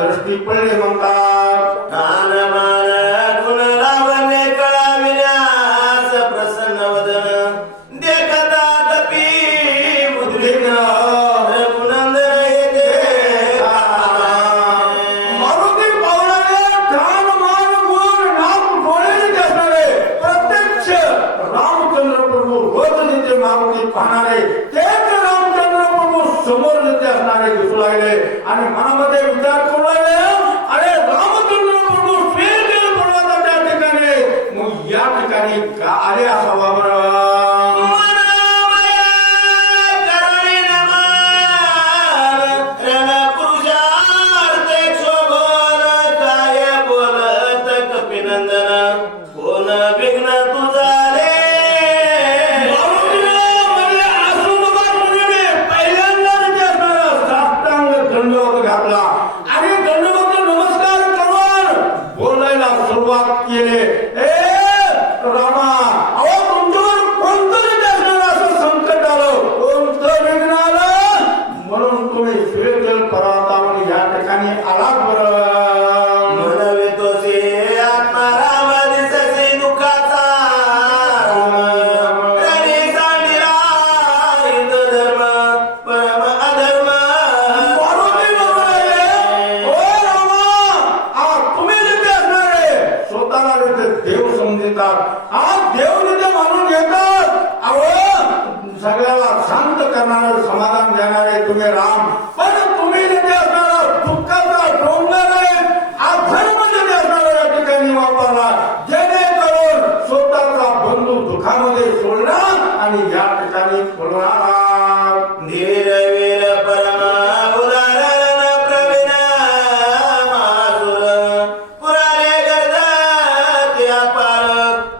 दृष्टी पडले म्हणतात कान मान गुण लावणे कळाविण्यास प्रसन्न वदन देखता कपी उद्विग्न रघुनंदन येते मारुती पावलाने कान मान गुण नाम डोळे असणारे प्रत्यक्ष रामचंद्र प्रभू रोज जिथे मारुती पाहणारे तेच रामचंद्र प्रभू समोर जिथे असणारे दिसू लागले आणि मनामध्ये विचार करू लागले अरे रामचंद्र प्रभू स्वीकार बोलवतात त्या ठिकाणी मग या ठिकाणी आले असावा बरं सगळ्याला शांत करणारे समाधान देणारे तुम्ही राम पण तुम्ही जिथे असणारा दुःखाचा डोंगर आहे अधर्म जिथे असणारा या ठिकाणी वापरला जेणेकरून स्वतःचा बंधू दुःखामध्ये सोडणार आणि या ठिकाणी बोलणारा धीर वीर परम उदाहरण प्रवीण मासुर पुराणे गर्द ते अपार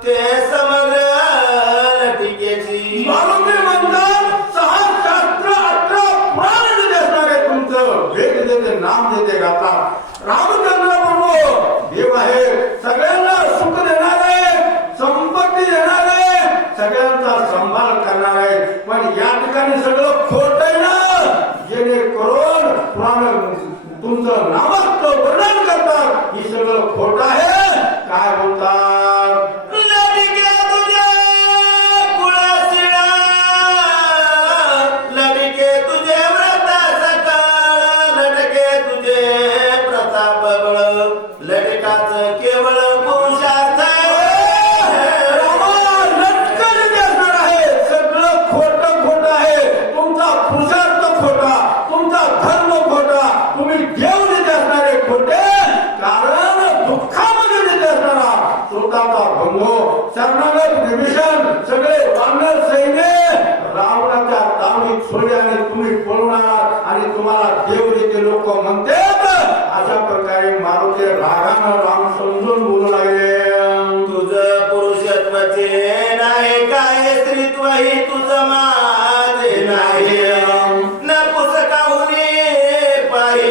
ते समग्र लटिकेची मारुती म्हणतात 6 शास्त्र 18 पुराण जिथे असणारे तुमचं वेद देते नाम देते गातात रामचंद्र प्रभू देव आहे सगळ्यांना सुख देणारे संपत्ती देणारे सगळ्यांचा सांभाळ करणारे पण या ठिकाणी सगळं खोट आहे ना जेणेकरून पुराण तुमचं नामाचं वर्णन करतात ही सगळं खोट आहे काय बोलतात लटिके तुझे कुळाशिळा लटिके तुझे व्रत सकाळ लटके तुझे प्रताप बळ लटकाच केवळ पुरुषार्थ शरणागत विभीषण सगळे वानर सैन्य रावणाच्या तावडीत सोडले आणि तुम्ही पळणार आणि तुम्हाला देव देते लोक म्हणतात अशा प्रकारे मारुती रागानं राम समजून बोलू लागले तुझ पुरुषत्वाचे नाही काय स्त्रीत्व ही तुझ माझे नाही न पुस्तकाहुनी पाहि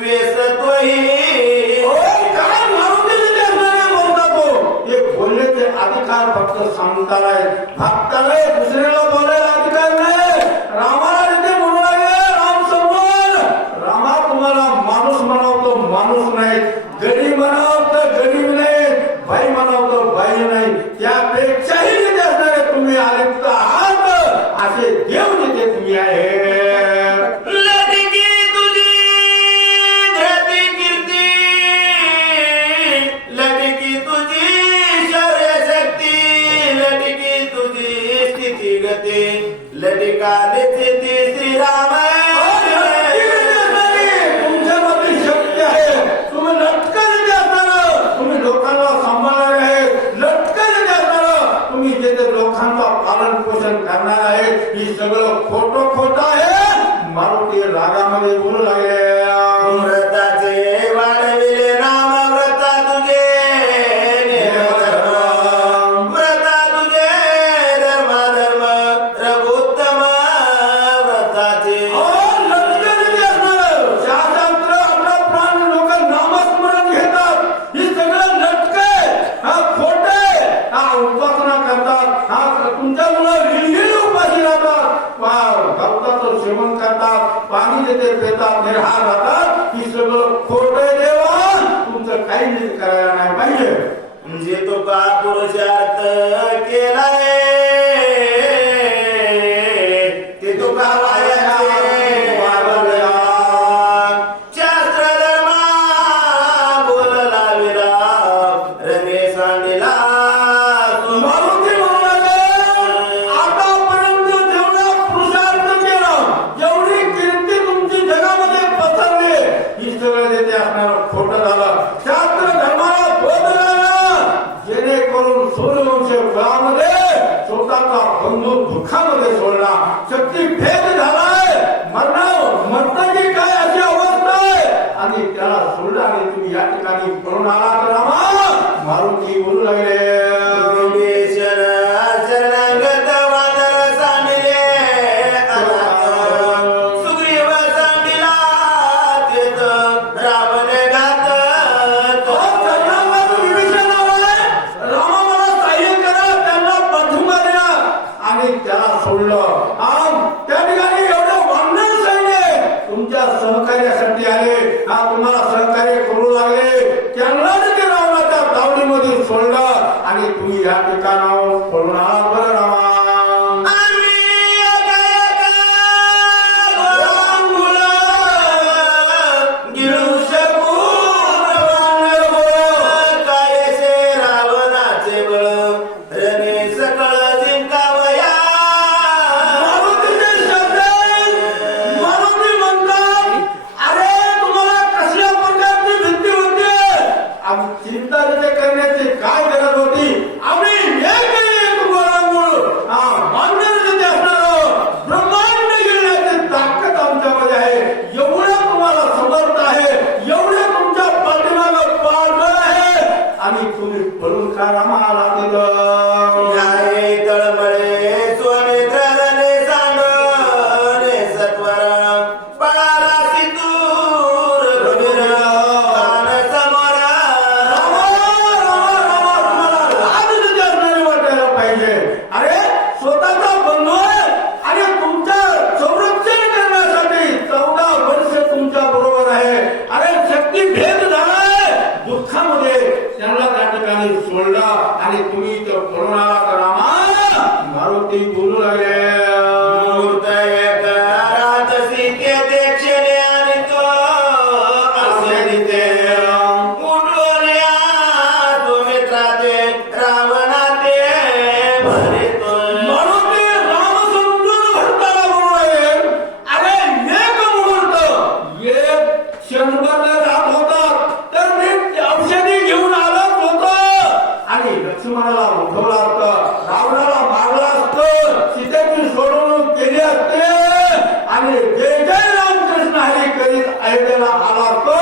वेसत्व ही अधिकार फक्त सांगताला भक्ताला दुसऱ्याला बोलायला अधिकार नाही रामाला जिथे म्हणू लागले राम समोर रामा तुम्हाला माणूस म्हणावतो माणूस नाही गरीब म्हणावं तर गरीब नाही बाई म्हणावं बाई नाही त्यापेक्षाही जिथे असणारे तुम्ही आलिप्त आहात असे देव जिथे तुम्ही आहे लटिका देते श्रीराम तुमच्यामध्ये शक्ती आहे तुम्ही लटकन असणार तुम्ही लोकांना सांभाळणार आहे लटकन असणार तुम्ही जे लोकांचा पालन पोषण करणार आहे ही सगळं खोट आहे मारुती रागामध्ये बोलू लागले व्रताचे वाढविले नाम व्रता तुझे व्रत उपासना करतात, तुमच्या मुलं विरघळी उपाशी राहतात, गवताचं सेवन करतात, पाणी देते पेतात, निराहार राहतात, ही सगळं खोटं देवा, तुमचं काही नीट करायला नाही पाहिजे. जे तो का पुरुषार्थ केलाय ते तो का वायाचे वारवला. शास्त्र धर्मा बोलला विरा रमे सांडिला मारुती म्हणाले, आतापर्यंत जेवढा पुरुषार्थ केला, जेवढी कीर्ती तुमची जगामध्ये पसरली, ही सगळं देते असणार खोटं झालं. शास्त्र धर्माला बोध जेणेकरून सूर्यवंश काळामध्ये स्वतःचा बंधू दुःखामध्ये सोडला, शक्ती भेद झालाय, मरणाची काय अशी अवस्था आहे, आणि त्याला सोडला आणि तुम्ही या ठिकाणी पळून आला तर आम्हा मारुती बोलू लागले. शरणागत वानर सांडिले सुग्रीव सांडिला तेच रावण घात. रामा मला सहाय्य करा, त्यांना पाठिंबा द्या, आणि त्याला सोडलं. त्या ठिकाणी एवढं वानर सैन्य तुमच्या सहकार्यासाठी आले, तुम्हाला सहकार्य करू लागले, त्यांनाच ते रावणाच्या तावडीमध्ये सोडलं आणि तुम्ही या ठिकाणावर पळून आहात. बरं रामा, चिंता तिथे करण्याची काय गरज होती? आम्ही हे केले तुम्हाला मान्य तिथे असणार ब्रह्मांड गिरण्याची ताकद आमच्यामध्ये आहे, एवढं तुम्हाला समर्थ आहे, एवढं तुमच्या पाठीमागं पाळलं आहे, आणि तुम्ही पळून का रामाला तिथं तळमळे स्वमित्राने सांगणे सत्वर पळाला सिंदूर रघुवीर कान समोर. वाटायला पाहिजे. अरे स्वतःचा बंधू आहे आणि तुमचं संरक्षण करण्यासाठी 14 वर्ष तुमच्या बरोबर आहे. अरे शक्ती भेद झालाय, दुःखामध्ये त्यांना त्या ठिकाणी सोडला आणि तुम्ही इथं पळून आला तर रामा मारुती बोलू लागले. मूर्त एक रात सीते देक्षणे आणि तो असे दिते उठून या तो मित्राचे रावणाते भरितो. मारुती राम समजून भरताना बोलू लागले. अरे एक मुहूर्त, एक क्षणभर राहत होता तर मी औषधी घेऊन आलोच होतो, आणि लक्ष्मणाला उठवलं असतं, रावणाला मारलं असतं, सीतेची सोडवणूक केली असते, आणि जय जय रामकृष्ण हरी करीत अयोध्येला आला असतो.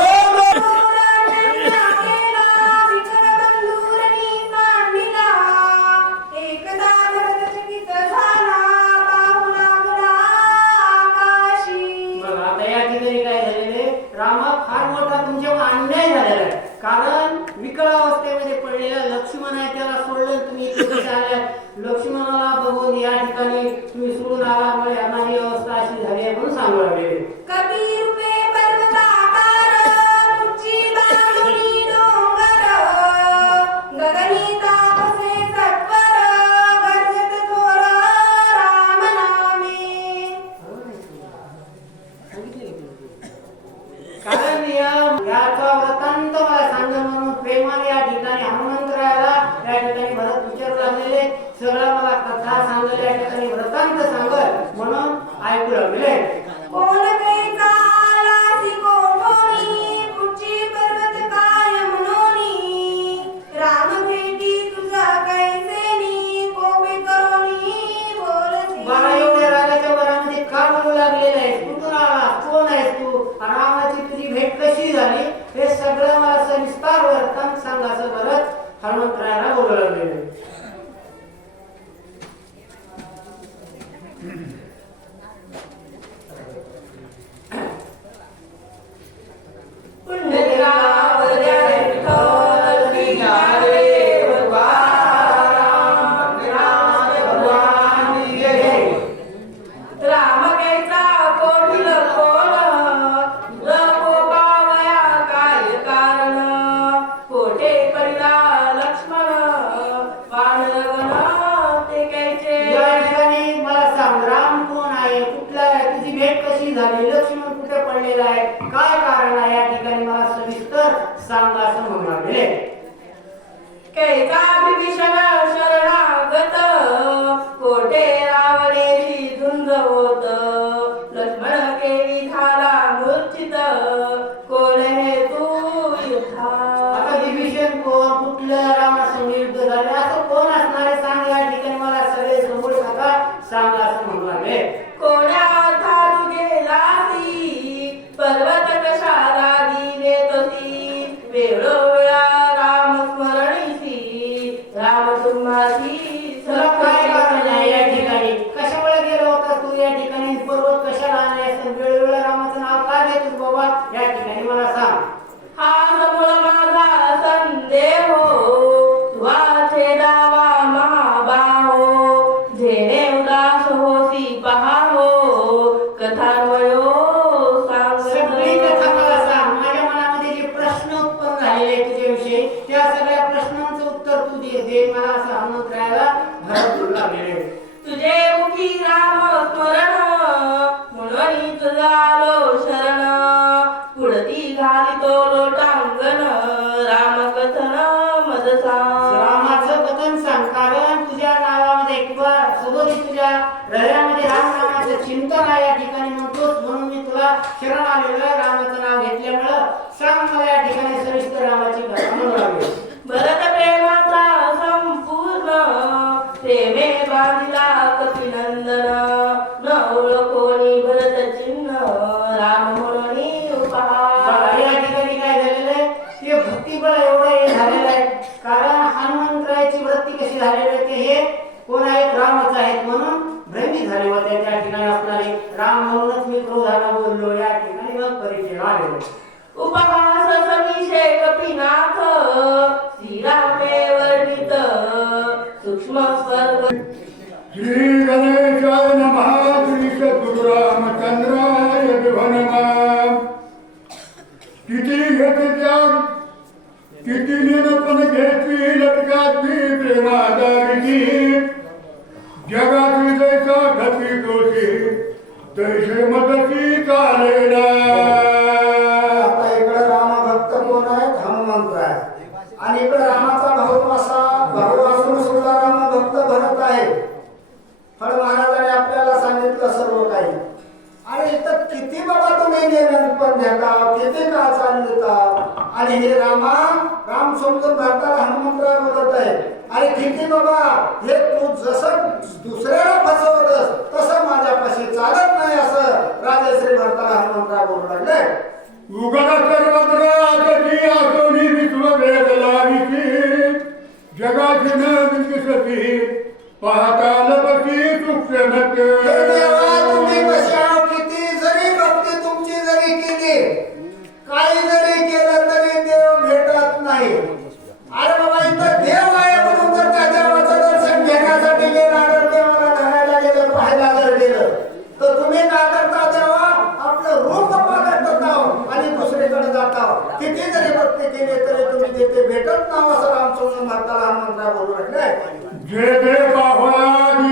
बघा, आता या ठिकाणी काय झालेले, रामा फार मोठा तुमच्यावर अन्याय झालेला आहे. कारण विकलावस्थेमध्ये पडलेला लक्ष्मण आहे, त्याला सोडलं तुम्ही इथे कसे आल्या? लक्ष्मणाला बघून या ठिकाणी तुम्ही सोडून आल्यामुळे यांना ही अवस्था अशी झाली आहे म्हणून सांगू लागले. कारण याचा वृत्तांत मला सांग म्हणून प्रेमाने या ठिकाणी हनुमंतरायाला या ठिकाणी भरत विचारू लागलेले, सगळं मला कथा सांगले, या ठिकाणी वृत्तांत सांगत म्हणून ऐकू लागले. बाळा, एवढ्या रागाच्या वरामध्ये का बोलू लागलेला आहेस? कुठून आलास? कोण आहेस तू? रामाची तुझी भेट कशी झाली? हे सगळं मला सविस्तर वृत्तांत सांग असं भरत हनुमंतरायाला बोलू लागलेले. पुण्यदेवा वरद्या विठ्ठल श्री हरे भगवान पडलेला आहे, काय कारण आहे या ठिकाणी मला सविस्तर सांगा असं म्हणू लागले. कैसा विभीषण शरणागत कोठे रावणेची झुंज होत लक्ष्मण केली झाला मूर्छित कोण हे तू युद्धा. आता विभीषण कोण, कुठलं रामासंग युद्ध झाले, असं कोण असणारे सांग या ठिकाणी मला सगळे समोर आता सांगा असं म्हणू लागले. कोण्या अर्थात गेलासी पर्वत कशाला दिवेतसी वेळोवेळा राम स्मरणीसी राम तुम्हासी तुला काय कारण आहे या ठिकाणी, कशामुळे गेला होता तू या ठिकाणी, पर्वत कशाला आणले असं वेळोवेळा रामाचं नाव का घेतोस बाबा या ठिकाणी मला सांग. हा समूळ माझा संदेह तुझा छेदावा महाबाहो झेणे उदास होसी पहावो कथान्वयो सगळी कथा मला सांग. माझ्या मनामध्ये जे प्रश्न उत्पन्न झालेले आहेत तुझ्याविषयी त्या सगळ्या प्रश्नांचं उत्तर तू दे मला असं हनुमंतरायाला घरात बोलू लागलेले. तुझे मुखी राम स्मरण म्हणून तुझा आलो शरण पुढती घालितो लोटांगण राम कथन मदसा. रामाचं कथन सांग, कारण तुझ्या नावामध्ये किंवा सदोदित तुझ्या हृदयामध्ये राम नामाचं चिंतन आहे या ठिकाणी म्हणतोस, म्हणून मी तुला शरण आलेलो आहे. रामाचं नाव घेतल्यामुळं सांग मला या ठिकाणी सविस्तर रामाची कथा म्हणू लागले. भरत प्रेमाचा संपूर्ण प्रेमे बांधिला कपिनंदन न ओळखोनी भरत चिन्ह राम म्हणून उपहार. या ठिकाणी काय झालेलं आहे, ते भक्तिबळ एवढं हे झालेलं आहे, कारण हनुमंतरायाची वृत्ती कशी झालेली आहे ते हे कोण आहेत, रामच आहेत म्हणून भ्रमित झाले होते त्या ठिकाणी असणारे. राम म्हणूनच मी क्रोधाला बोललो या ठिकाणी मग परिचय आलेलो. उपहास समीशे कपिनाथ श्रीरामे वर्णित सूक्ष्म स्वर्ग. श्री गणेशाय नमः. श्री सद्गुरुरामचंद्राय विभनमः. किती घेते त्याग, किती निरपण घेतली लटकातली प्रेमादारीची जगाची जैसा ढपी दोषी तैसे मदती चालेला. आता इकडे रामभक्त कोण आहेत, हनुमंतराय, आणि इकडे रामाचा भाऊ असून सुद्धा रामभक्त भरत आहे. फळ महाराजांनी आपल्याला सांगितलं सर्व काही, आणि इथं किती बाबा तुम्ही निरंतर घेता, किती काळ चालता, आणि हे राम समजून भारताला हनुमंतराय बोलत आहे. आणि किती बाबा हे तू जसं दुसऱ्याला फसवतस तसं माझ्यापाशी चालत नाही असं राजश्री भारताला हनुमंतराय बोलू लागले. उगत सर्वत्र आसती आसोनी विश्वभेद लाविती जगाची न विकसती पाहता लपती सूक्ष्मते. हे देवा तुम्ही कशा, किती जरी भक्ती तुमची जरी केली, काही जरी केलं तरी देव भेटत नाही. अरे बाबा इथं देव आहे म्हणून जर त्या देवाचं दर्शन घेण्यासाठी गेला, देवाला धरायला गेलं, पाहायला जर गेलं, तर तुम्ही काय करता, देवा आपलं रूप पाहत आहोत आणि दुसरीकडे जात आहोत. किती जरी भक्ती केली तरी तुम्ही तिथे भेटत नाव असं रामचंद्र भारताला हनुमंतराय बोलू लागले. जे ते पाहया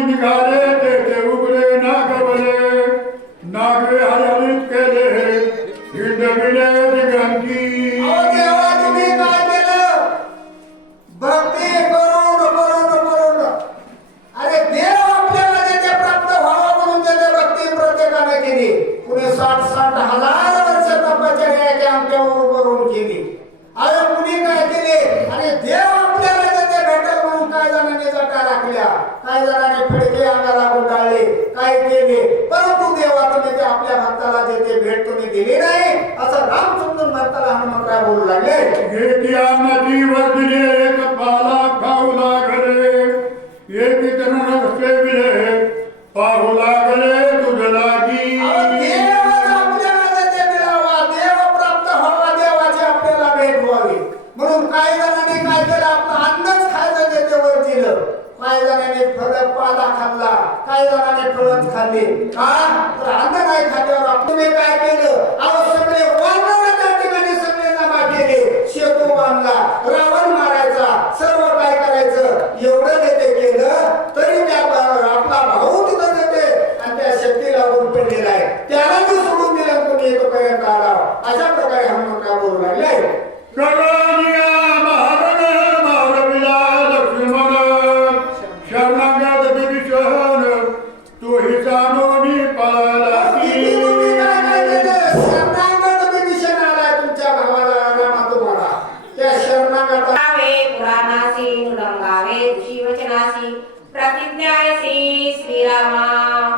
निघाले ते ते उघडे नागवले नागवे हरिहरित केले हिंडविले दिगंती. अहो देवा तुम्ही काय केलं, भक्ती करून अरे देव आपल्याला जेथे प्राप्त व्हावं म्हणून त्याने भक्ती प्रत्येकाने केली. कुणी 60 हजार वर्ष तपश्चर्या आमच्यावर करून केली. अरे कुणी काय केले, आणि देव आपल्याला जेथे भेटेल म्हणून काय जणांनी जटा राखल्या, काही जणांनी फडके अंगाला गुंडाळले, काय केले, परंतु देवा तुम्ही ते आपल्या भक्ताला जेथे भेट तुम्ही दिली नाही असं रामचंद्र भक्ताला हनुमंतराय बोलू लागले. नदी वर्दिले एक पाला खाऊ लागले एक तरुण सेविले पाहू लागले तुझ लागी. देव आपल्याला जेथे मिळावा, देव प्राप्त व्हावा, देवाची आपल्याला भेट व्हावी म्हणून काही जणांनी काय केलं, आपलं अन्नच खायचं जेथे वर दिलं. काही जणांनी पाला खाल्ला, काही जणांनी फळच खाल्ली. का तर अन्न नाही खाल्ल्यावर तुम्ही काय केलं, अहो सगळे वानर त्या ठिकाणी सगळे जमा केले, शेतू बांधला, रावण मारायचा, सर्व काय करायचं एवढं जेथे केलं तरी त्या आपला भाऊ तिथं येते आणि त्या शक्ती लागून पडलेला आहे, त्याला मी सोडून दिलं तुम्ही येतोपर्यंत शरणागत विभीषण तोही जाणून पळाला किती की तुम्ही काय काय केलं? शरणागत विभीषण आलाय तुमच्या भावाला रामा तुम्हाला. त्या शरणागत गावे पुराणासी नुडंगावे ऋषी वचनासी प्रतिज्ञासी श्रीरामा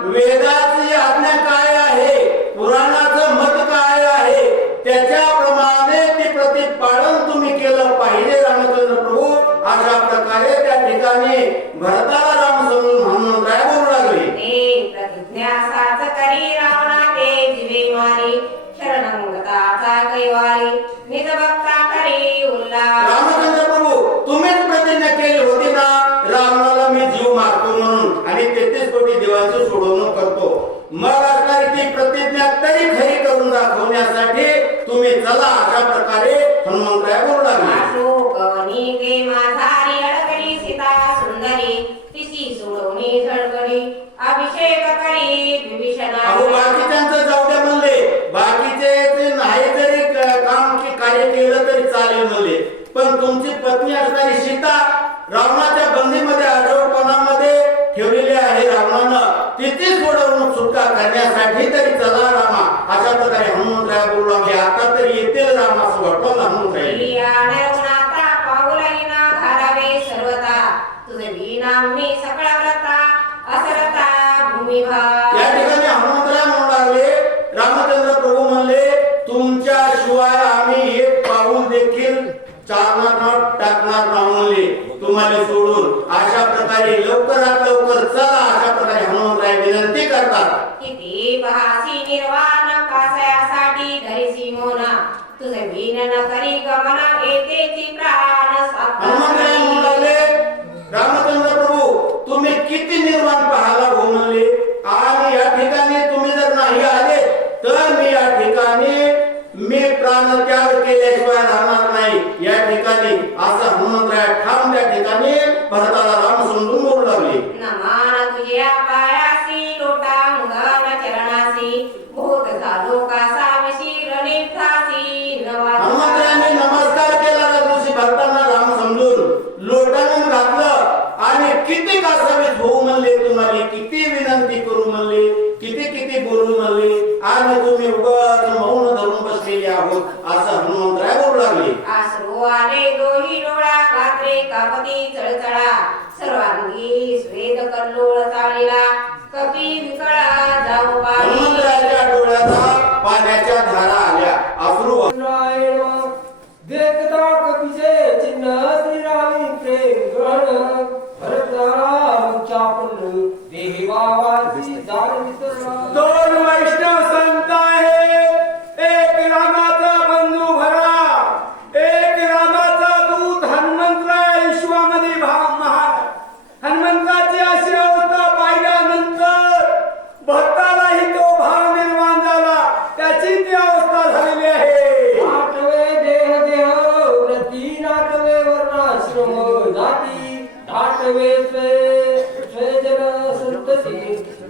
वेदाची आज्ञा काय आहे, पुराणाचं मत काय आहे, त्याच्याप्रमाणे ते प्रतिपालन तुम्ही केलं पाहिजे रामचंद्र प्रभू. अशा प्रकारे त्या ठिकाणी भरताला राम समजून हनुमंतराय बोलू लागले. ते प्रतिज्ञा साच करी रावणा ते जीवे मारी शरणंगताचा कैवारी निज भक्ता करी उल्लास रामचंद्र प्रभू, तुम्हीच प्रतिज्ञा केली होती ना, रावणाला मी जीव मारतो म्हणून आणि 33 कोटी देवांची सोडवणूक करतो. मग असणारी ती प्रतिज्ञा तरी खरी करून दाखवण्यासाठी तुम्ही चला. अशा प्रकारे हनुमंतराय बोलू लागले. अशोकवनी गे माझारी अडकली सीता सुंदरी तिची सोडवणी झळकली अभिषेक करी अहो विभीषणा बाकीच्यांचं जाऊ द्या म्हणले, बाकीचे ते नाही जरी काम कार्य केलं तरी चालेल म्हणले, पण तुमची पत्नी असणारी सीता रावणाच्या बंदीमध्ये आजोळपणामध्ये ठेवलेली आहे रावणानं, तिची सोडवणूक सुटका करण्यासाठी तरी चला रामा. अशा प्रकारे हनुमंतराय बोलू लागले. आता तरी येतील रामा असं वाटलं ना हनुमंतराय. रघुनाथा पाऊलहीना घालावे सर्वता तुझे विना मी सकळ व्रता असरता भूमिभार या ठिकाणी हनुमंतराय म्हणू लागले, रामचंद्र प्रभू म्हणले, तुमच्या शिवाय आम्ही एक पाऊल देखील चालणार टाकणार नाही म्हणले तुम्हाला सोडून. अशा प्रकारे लवकरात लवकर चला. अशा प्रकारे हनुमंतराय विनंती करतात. किती पहासी निर्वाण कासयासाठी धरिसी मोना तुझे विन न करी गमना येतेची प्राण हनुमंतराय म्हणू लागले, रामचंद्र प्रभू तुम्ही किती निर्वाण पाहायला हो म्हणले, आणि या ठिकाणी तुम्ही जर नाही आले तर मी या ठिकाणी प्राणत्याग केल्याशिवाय राहणार नाही या ठिकाणी. असं हनुमंतराय ठाम त्या ठिकाणी भरताला राम समजून बोलू लागले. नमान तुझ्या पायासी लोटा मुगान चरणासी भूत झालो कासा वशी रणितासी हनुमंतरायाने नमस्कार केला ऋषी भरतांना राम समजून लोटांगण घातलं आणि किती कासावीस होऊ म्हणले, तुम्हाला किती विनंती करू म्हणले, किती किती बोलू म्हणले, आणि तुम्ही उगाच मौन धरून बसलेले आहोत असं हनुमंतराय बोलू लागले. आसरू आले दोही डोळा कात्रे कापती चळचळा सर्वांगी स्वेद कल्लोळ चाळीला कपी विकळा जाऊ पाणी हनुमंतरायाच्या डोळ्याचा पाण्याच्या धारा आल्या. अश्रू देखता कपीचे चिन्ह श्रीरामी प्रेम गण भरत चापण देही वावाची जाण विसरला. दोन वैष्णव संत आहे, एक रामाचा बंधू भरा, एक रामाचा दूत हनुमंतराय विश्वामध्ये महान. हनुमंताची अशी अवस्था पाहिल्यानंतर भक्तालाही तो भाव निर्माण झाला, त्याची ती अवस्था झालेली आहे. नाटवे देह देह प्रती नाटवे वर्णाश्रम जाती नाटवे स्वजन संतती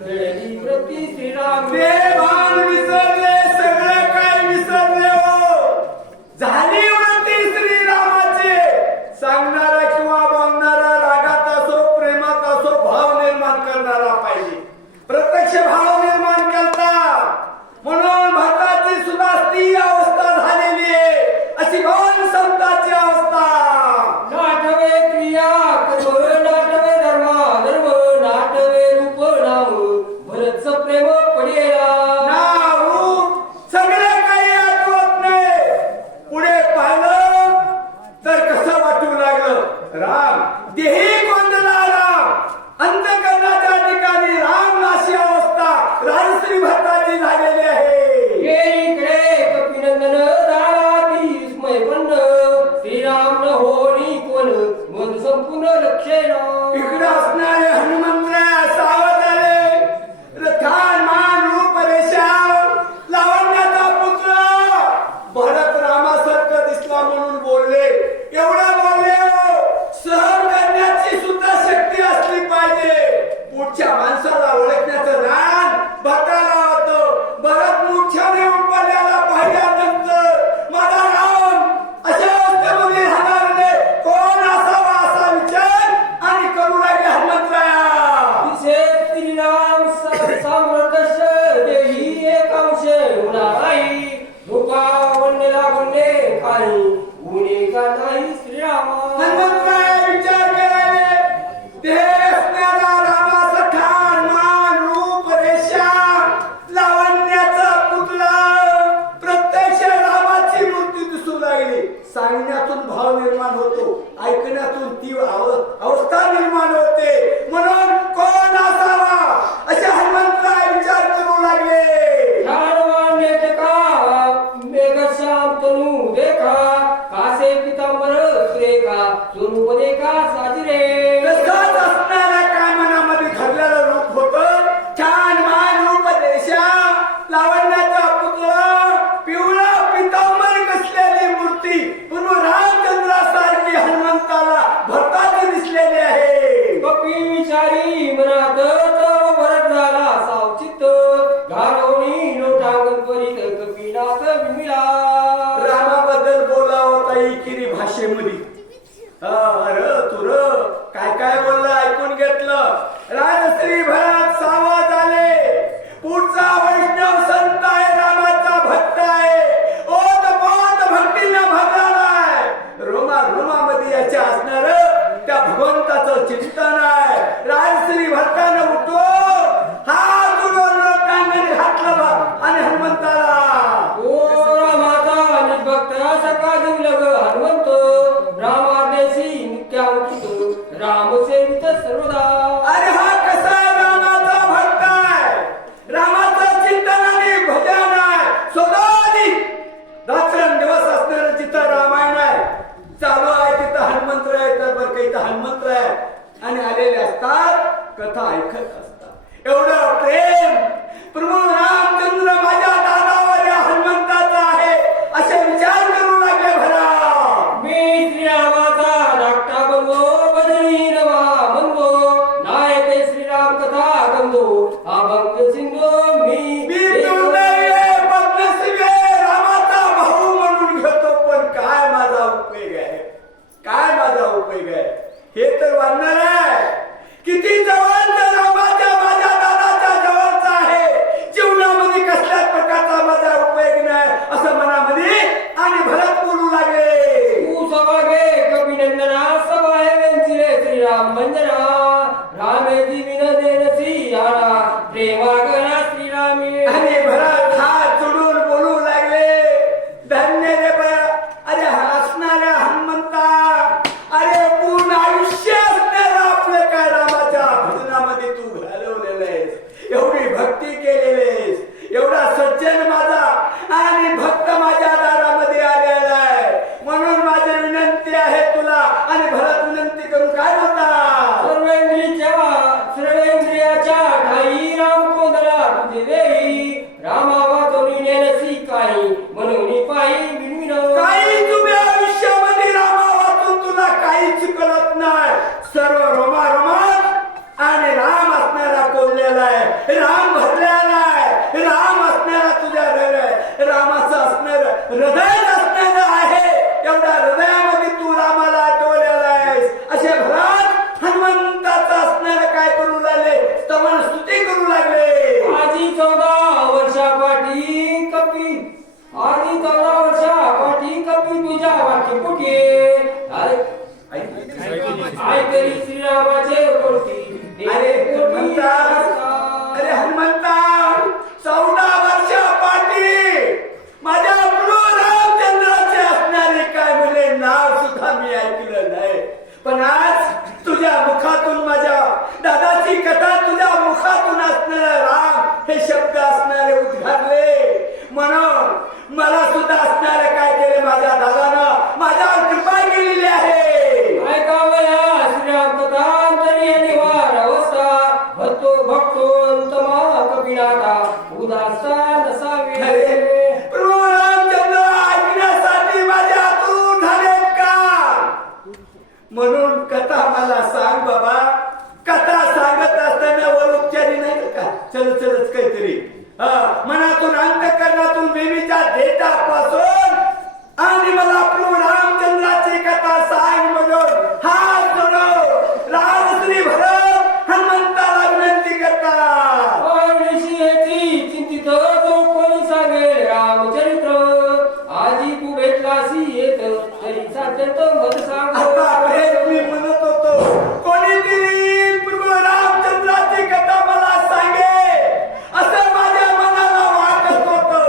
वेळी प्रती श्रीराम ते भान विसरले, सगळं काय विसरले हो. झाली वृत्ती श्रीरामाची. सांगणारा किंवा बोलणारा रागात असो प्रेमात असो भाव निर्माण करणारा पाहिजे. प्रत्यक्ष भाव निर्माण करता, म्हणून भक्ताची सुद्धा ती अवस्था झालेली आहे. अशी कोण संताची अवस्था. नाटवे क्रिया कर्म नाटवे धर्म धर्म नाटवे रूप नाम भरत प्रेम पडेला राजश्री भरत सावध आले. पुढचा वैष्णव संत आहे, रामाचा भक्त आहे, ओतप्रोत भक्तीनं भरलेला आहे. रोमा रोमामध्ये याच्या असणार त्या भगवंताचं चिंतन आहे. राजश्री भरतानं उठतो, हात जोडून रत्नांगणी घातलं बा आणि हनुमंताला ओ रामाचा निभक्त सका जिंकलं ग हनुमंत. रामादेशी नित्या उठतो राम सेवित सर्वदा. अरे हा कसा रामाचा भक्त आहे, रामाचं चिंतन आणि भजन आहे. सदानी रात्रंदिवस असणारं जिथं रामायण आहे चालू आहे, तिथं हनुमंत्र आहे, तर बरं काही तर हनुमंत्र आहे आणि आलेले असतात, कथा ऐकत असतात. एवढं प्रेम प्रभू रामचंद्र माझ्या दादावर या हनुमंताचा आहे असे विचार करू लागले. भरा मी श्रीरामाचा धाकटा बनलो बजरी नवा म्हणलो. नायक श्रीराम कथा गंगो अभंग सिंधो मी. मी दुर्दैवी बदनसीब आहे, रामाचा भाऊ म्हणून घेतो, पण काय माझा उपयोग आहे, काय माझा उपयोग आहे. हे तर वाढणार आहे. किती जवळचं रामाच्या माझ्या दादाच्या जवळचा आहे, जीवनामध्ये कसल्याच प्रकारचा माझा उपयोग नाही असं मनामध्ये आणि भरत बोलू लागले. तू सभा घे कपिनंदना सभा हे वेंचिले श्रीराम मंजना. रामे दिविन देनसी यारा प्रेमा गणा श्रीरामी. आणि भरत हात जोडून बोलू लागले. धन्य रे अरे हसणाऱ्या हनुमंता, अरे पूर्ण आयुष्य असणारा आपलं काय रामाच्या भजनामध्ये तू घालवलेलं आहेस. एवढी भक्ती केलेली आहेस, एवढा सज्जन माझा आणि भक्त माझ्या दारामध्ये आलेला आहे. म्हणून माझी विनंती आहे तुला. आणि भरत विनंती करून काय होता, सर्वेंद्रियाच्या ठाई राम कोंदला तुझे देई. रामावा तोरी नेनसी काही म्हणून पायी बिनविन. काही तुम्ही आयुष्यामध्ये रामा वाचून तुला काहीच कळत नाही. सर्व रोमारोमात आणि राम असणारा कोल्लेला आहे, राम भरलेला आहे, राम असणारा तुझ्या रामाचं असणार हृदय असणारं आहे. एवढ्या हृदयामध्ये तू रामाला आठवलेला आहेस. असे भरत हनुमंताचं असणार काय करू लागले, स्तवन स्तुती करू लागले. आजी 14 वर्षापाठी कपी, आजी 14 वर्षापाठी कपी तुझ्या वाक्यपुटी. ऐकली श्रीरामाचे कोटी. अरे हनुमंता, अरे हनुमंता, 14 वर्षापाठी माझ्या प्रभू रामचंद्राचे असणारे काय मुले नाव सुद्धा मी ऐकलं नाही. पण आज तुझ्या मुखातून माझ्या दादाची कथा तुझ्या मुखातून असणारा राम हे शब्द असणारे उद्गारले. म्हणून मला सुद्धा असणारे काय केले, माझ्या दादानं माझ्यावर कृपा केलेली आहे. ऐकावया श्रीराम कथा तरी निवार अवस्था. भक्तो भक्तोंतमा कपिनाथा उदासा नसावे. अरे प्रभू रामचंद्र ऐकण्यासाठी माझ्या हातून झालेत का, म्हणून कथा मला सांग बाबा. कथा सांगत असताना वर उपचारी नाही का, चलच काहीतरी मनातून अंतःकरणातून नेहमीच्या देठापासून आणि मला प्रभू रामचंद्राची कथा सांग म्हणून हात जोडून राजश्री भरत हनुमंताला विनंती करतात. चिंतित जो कोणी सांगेल रामचरित्र. आजी तू भेटलासी येत तरी साध्यत मत सांग. आतापर्यंत मी म्हणत होतो कोणीतरी प्रभू रामचंद्राची कथा मला सांगे असं माझ्या मनाला वाटत होतं.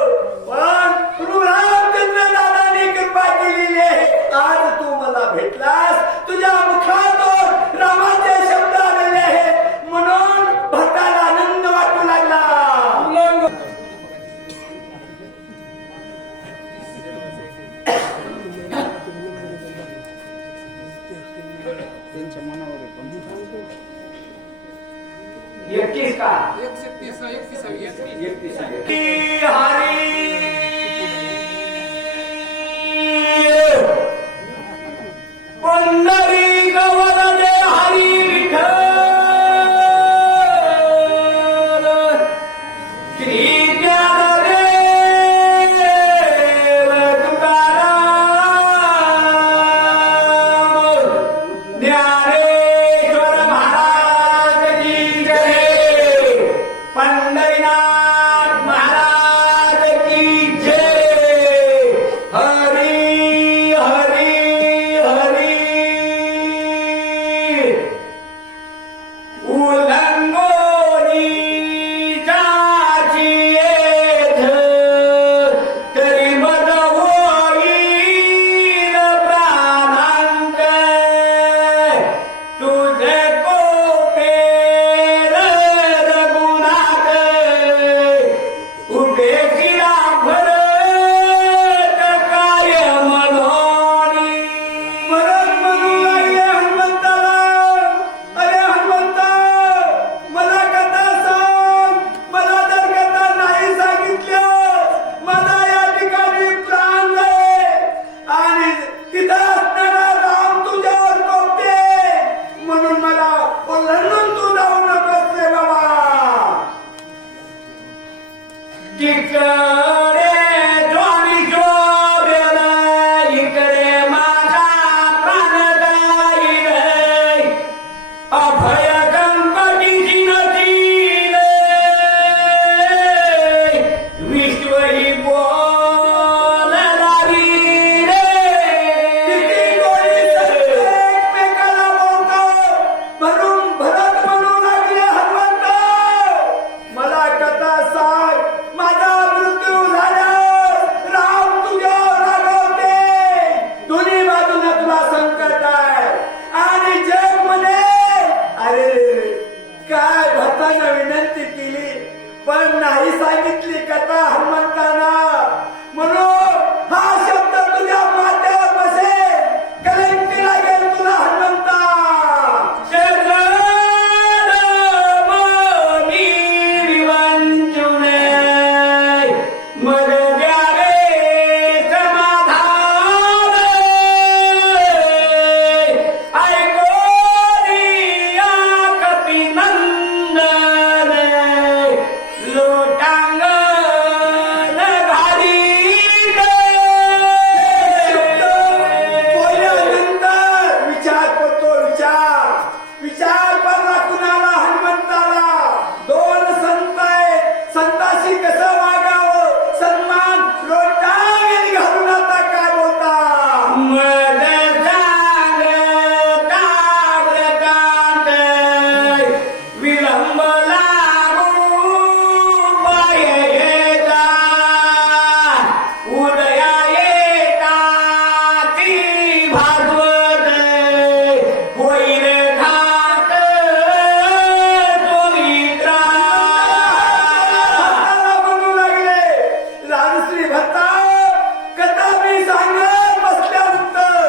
पण प्रभू रामचंद्र दादांनी कृपा केलेली आहे. आज तू मला भेटलास, तुझ्या मुखातून रामाचे शब्द आलेले आहेत, म्हणून भक्ताला आनंद वाटू लागला. एकटीच का पंढरी गवळणे हरी विठ्ठल. श्री ज्ञानदेव तुकाराम, ज्ञानेश्वर महाराज की उल्लंघोनी जाची येथ तरी मज होईल प्राणांत तुझे कोपेर रघुनाथ उभे किला भरत काय मनोनी परत म्हणू लागले हनुमंताला, अरे हनुमंता, मला कथा सांग. मला जर कथा नाही सांगितलं, मला या ठिकाणी प्राण जाईल आणि तिथं असणारा राम तुझ्यावर कोपते, म्हणून मला ओलांडून तू जाऊ नकोस रे बाबा. तिकडे द्वारी शोभेल, इकडे माझा प्राण जाईल. अभय गणपतीची नदील, विश्व ही बोलणारी रे. किती गोडी संत एकमेकाला बोलतात. म्हणून भरत म्हणू लागले हनुमंत, मला कथा सांग. माझा मृत्यू झाल्यास राम तुझ्यावर रागवते. दोन्ही बाजूला तुला संकट आहे आणि जग म्हणे, अरे काय भरतानं विनंती केली पण नाही सांगितली कथा हनुमंताना, म्हणून हा शब्द तुझ्या माथ्यावर बसेल, कलंकी लागेल तुला हनुमंता. शरणमनी विवंचुने, मग द्यावे समाधान. ऐकोनिया कपिनंदन, लोटांगण घालीत. बोलल्यानंतर विचार करतो, विचार पडला कुणाला हनुमंताला. दोन संत आहेत, संताशी कसं वागावं, सन्मान लोटांगण घालून आता काय बोलता. मद सांगता व्रतांत, विलंब लागू पाय येता. उदया येता ती भागवत, होईल घात दोन्हीत्रा. भक्ताला म्हणू लागले, रामश्री भक्ता, कथा मी सांगत बसल्यानंतर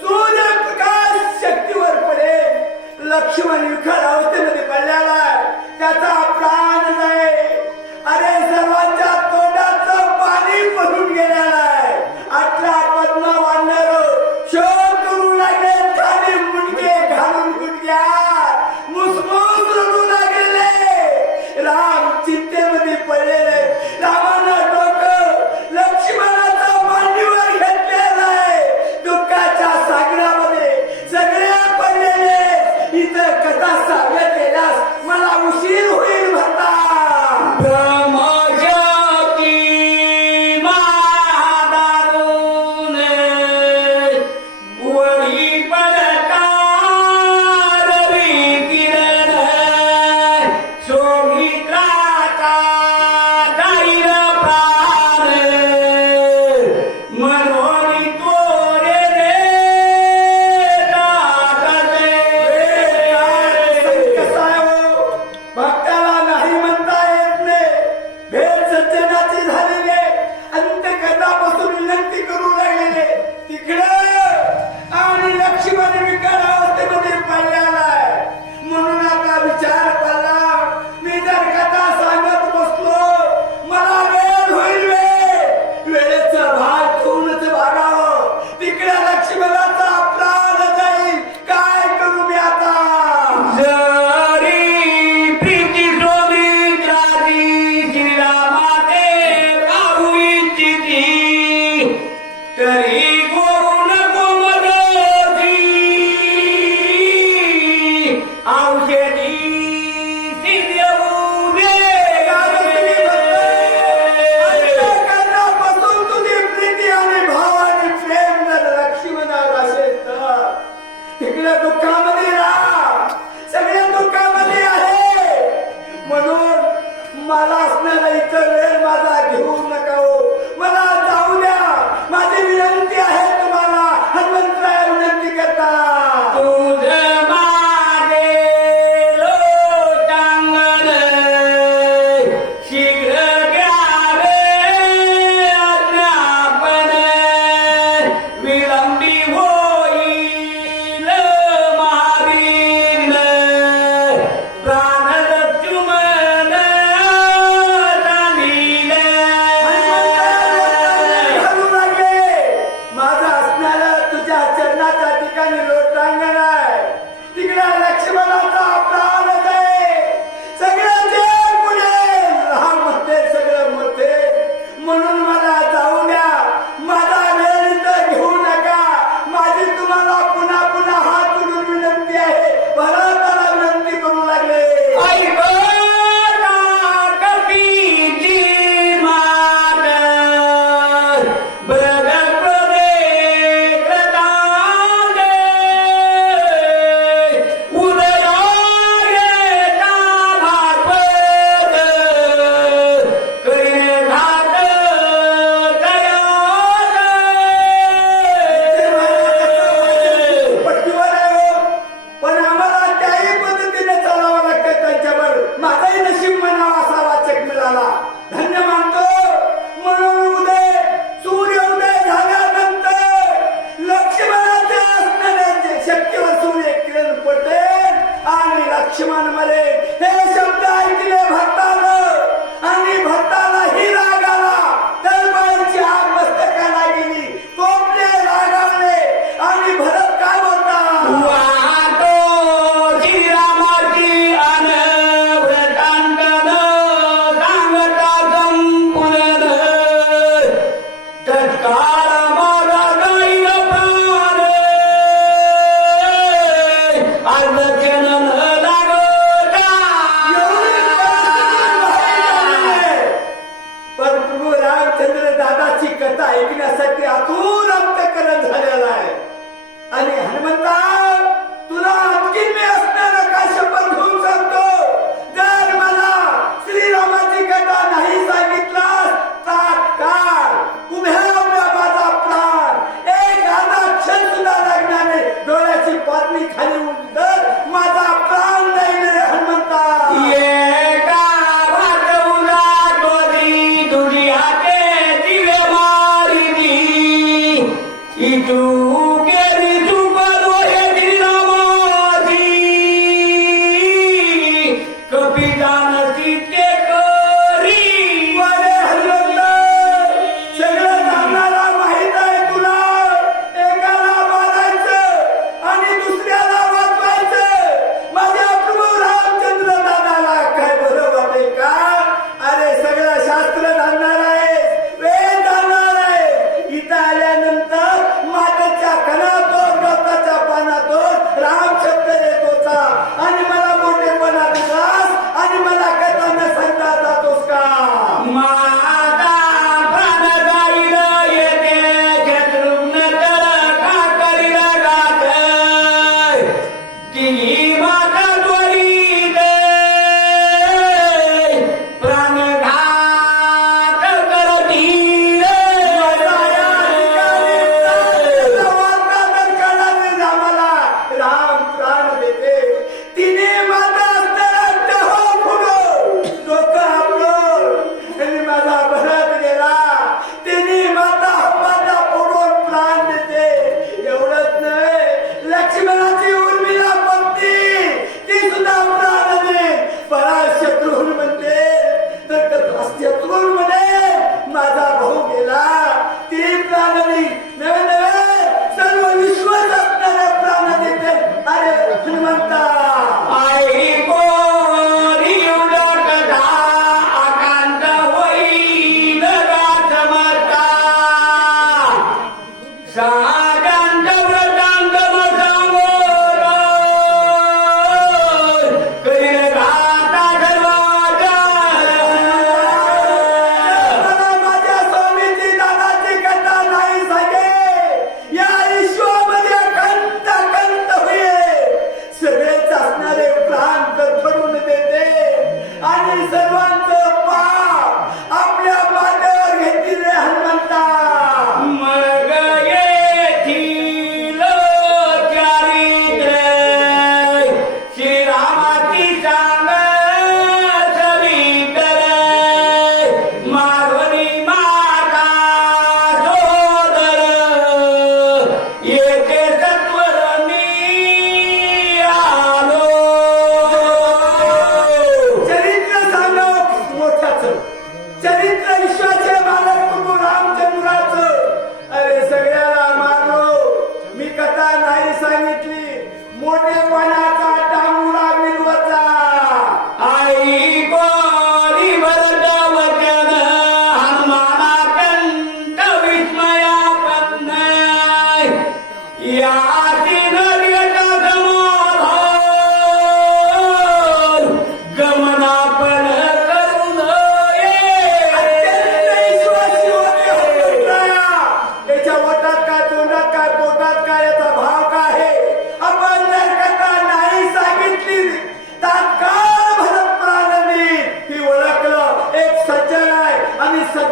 सूर्यप्रकाश शक्तीवर पडेल. लक्ष्मण विखर अवस्थेमध्ये पडलेला आहे, त्याचा प्राण जाईल. अरे सर्वांच्या तोंडाचं पाणी भरून गेलेलं आहे. आटला पद्म वानर शोध करू लागले, खाली मुंडके घालून गुडघ्या मुसमुस रडू लागले. राम चिंतेमध्ये पडलेले, रामानं डोकं लक्ष्मणाचा मांडीवर घेतलेलं आहे. दुःखाच्या सागरामध्ये सगळे पडलेले. इथं कथा सांगत गेल्यास मला उशीर होईल भरता. ब्रह्मज्योती महादारुण, वरी पडता रवी किरण. सौमित्राचा जाईल प्राण, मनोनी तोरे रे जागते. कसं आहे हो? भक्ताला नाही म्हणता येत नाही. भेट सज्जनाची झालेले, अंतकरणापासून विनंती करू लागलेले तिकडे आणि लक्ष्मण विकार अवस्थेमध्ये पडलेला आहे. म्हणून आता विचार पडला, मी जर कथा सांगत बसलो, मला वेळ होईल. वेळेचं भाग ठेवूनच भागावं. तिकडे लक्ष्मणाचा प्राण जाईल. काय करू मी आता. जरी प्रीती सोमित्राची श्रीरामाते पाहू इच्छिती, तरी गोरू नको मदती. औषधी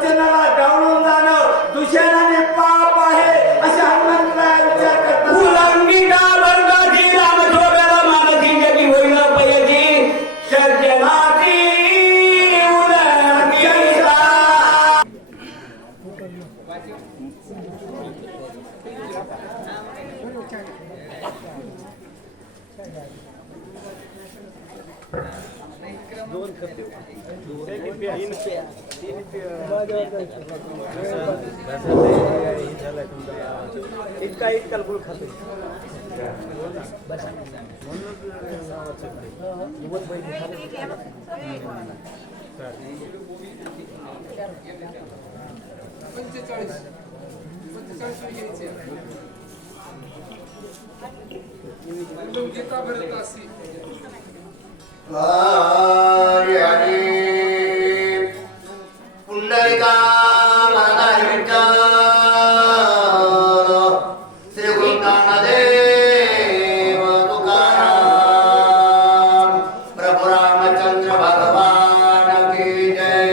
वचनाला डावलून जाणं दुसऱ्याने पाप आहे असे हनुमंतराया विचार करतात. उलंघिता वर्गाची रामशोभाला मानसी गती होईल पयती सर्जनाची उलंघिता. पुंडलिका मरणारी विठ्ठल श्री गुरु ज्ञानदेव तुकाराम प्रभु रामचंद्र भगवान की जय.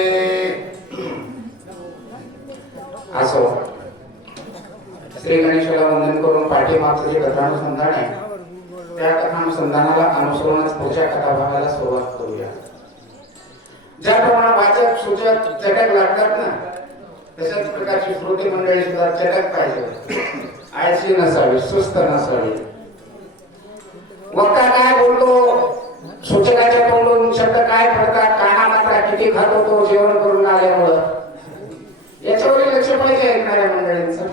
असो श्री गणेशाला वंदन करून पाठीमागचं जे कथानुसंधान आहे त्या कथानुसंधानाला अनुसरूनच पुढच्या कथाभागाला सुरुवात करूया. ज्याप्रमाणे वाचक सूचक चटक लागतात ना तशाच प्रकारची श्रोते मंडळी सुद्धा चटक पाहिजे. आळशी नसावी, सुस्त नसावी. वक्ता काय बोलतो, सूचकाच्या तोंडून शब्द काय पडतात, कानामात्रा किती खातो तो जेवण करून आल्यामुळं, याच्यावर लक्ष पाहिजे ऐकणाऱ्या मंडळींचं.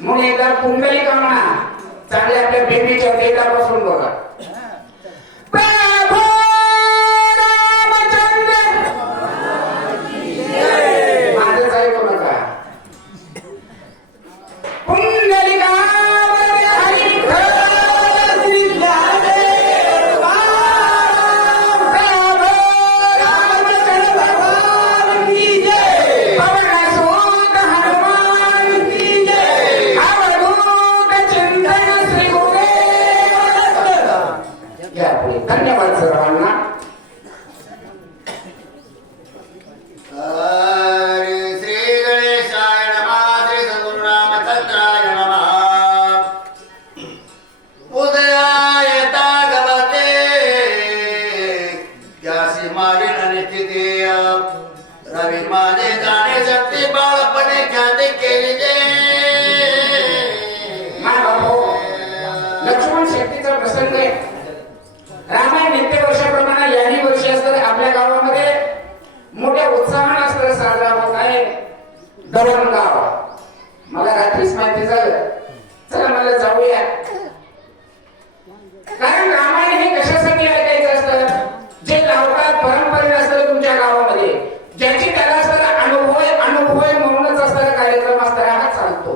म्हणून एकदा पुंडलिका म्हणा, चांगल्या आपल्या बेबीच्या देठापासून बघा. प्रभू रामचंद्र माझंच ऐकू नका. पुंडलिका धन्यवाद सर्वांना. श्री गणेशाय नमः. श्री सद्गुरु रामचंद्राय नमः. उदयायता गवते त्यासी माझी निश्चिती रवी माझे जाणे शक्ती बाळपणे ख्याती केली जे लक्ष्मण शक्तीचा प्रसंग आहे. रामायण नित्य वर्षाप्रमाणे याही वर्षी असतं आपल्या गावामध्ये मोठ्या उत्साहाने असतं साजरा होत आहे दवण गाव. मला रात्रीच माहिती झालं, चला मला जाऊया. कारण रामायण हे कशासाठी ऐकायचं असतं, जे लावतात परंपरेने असतं तुमच्या गावामध्ये, ज्याची त्याला असतं अनुभव म्हणूनच असतं कार्यक्रम असतं हा चालतो.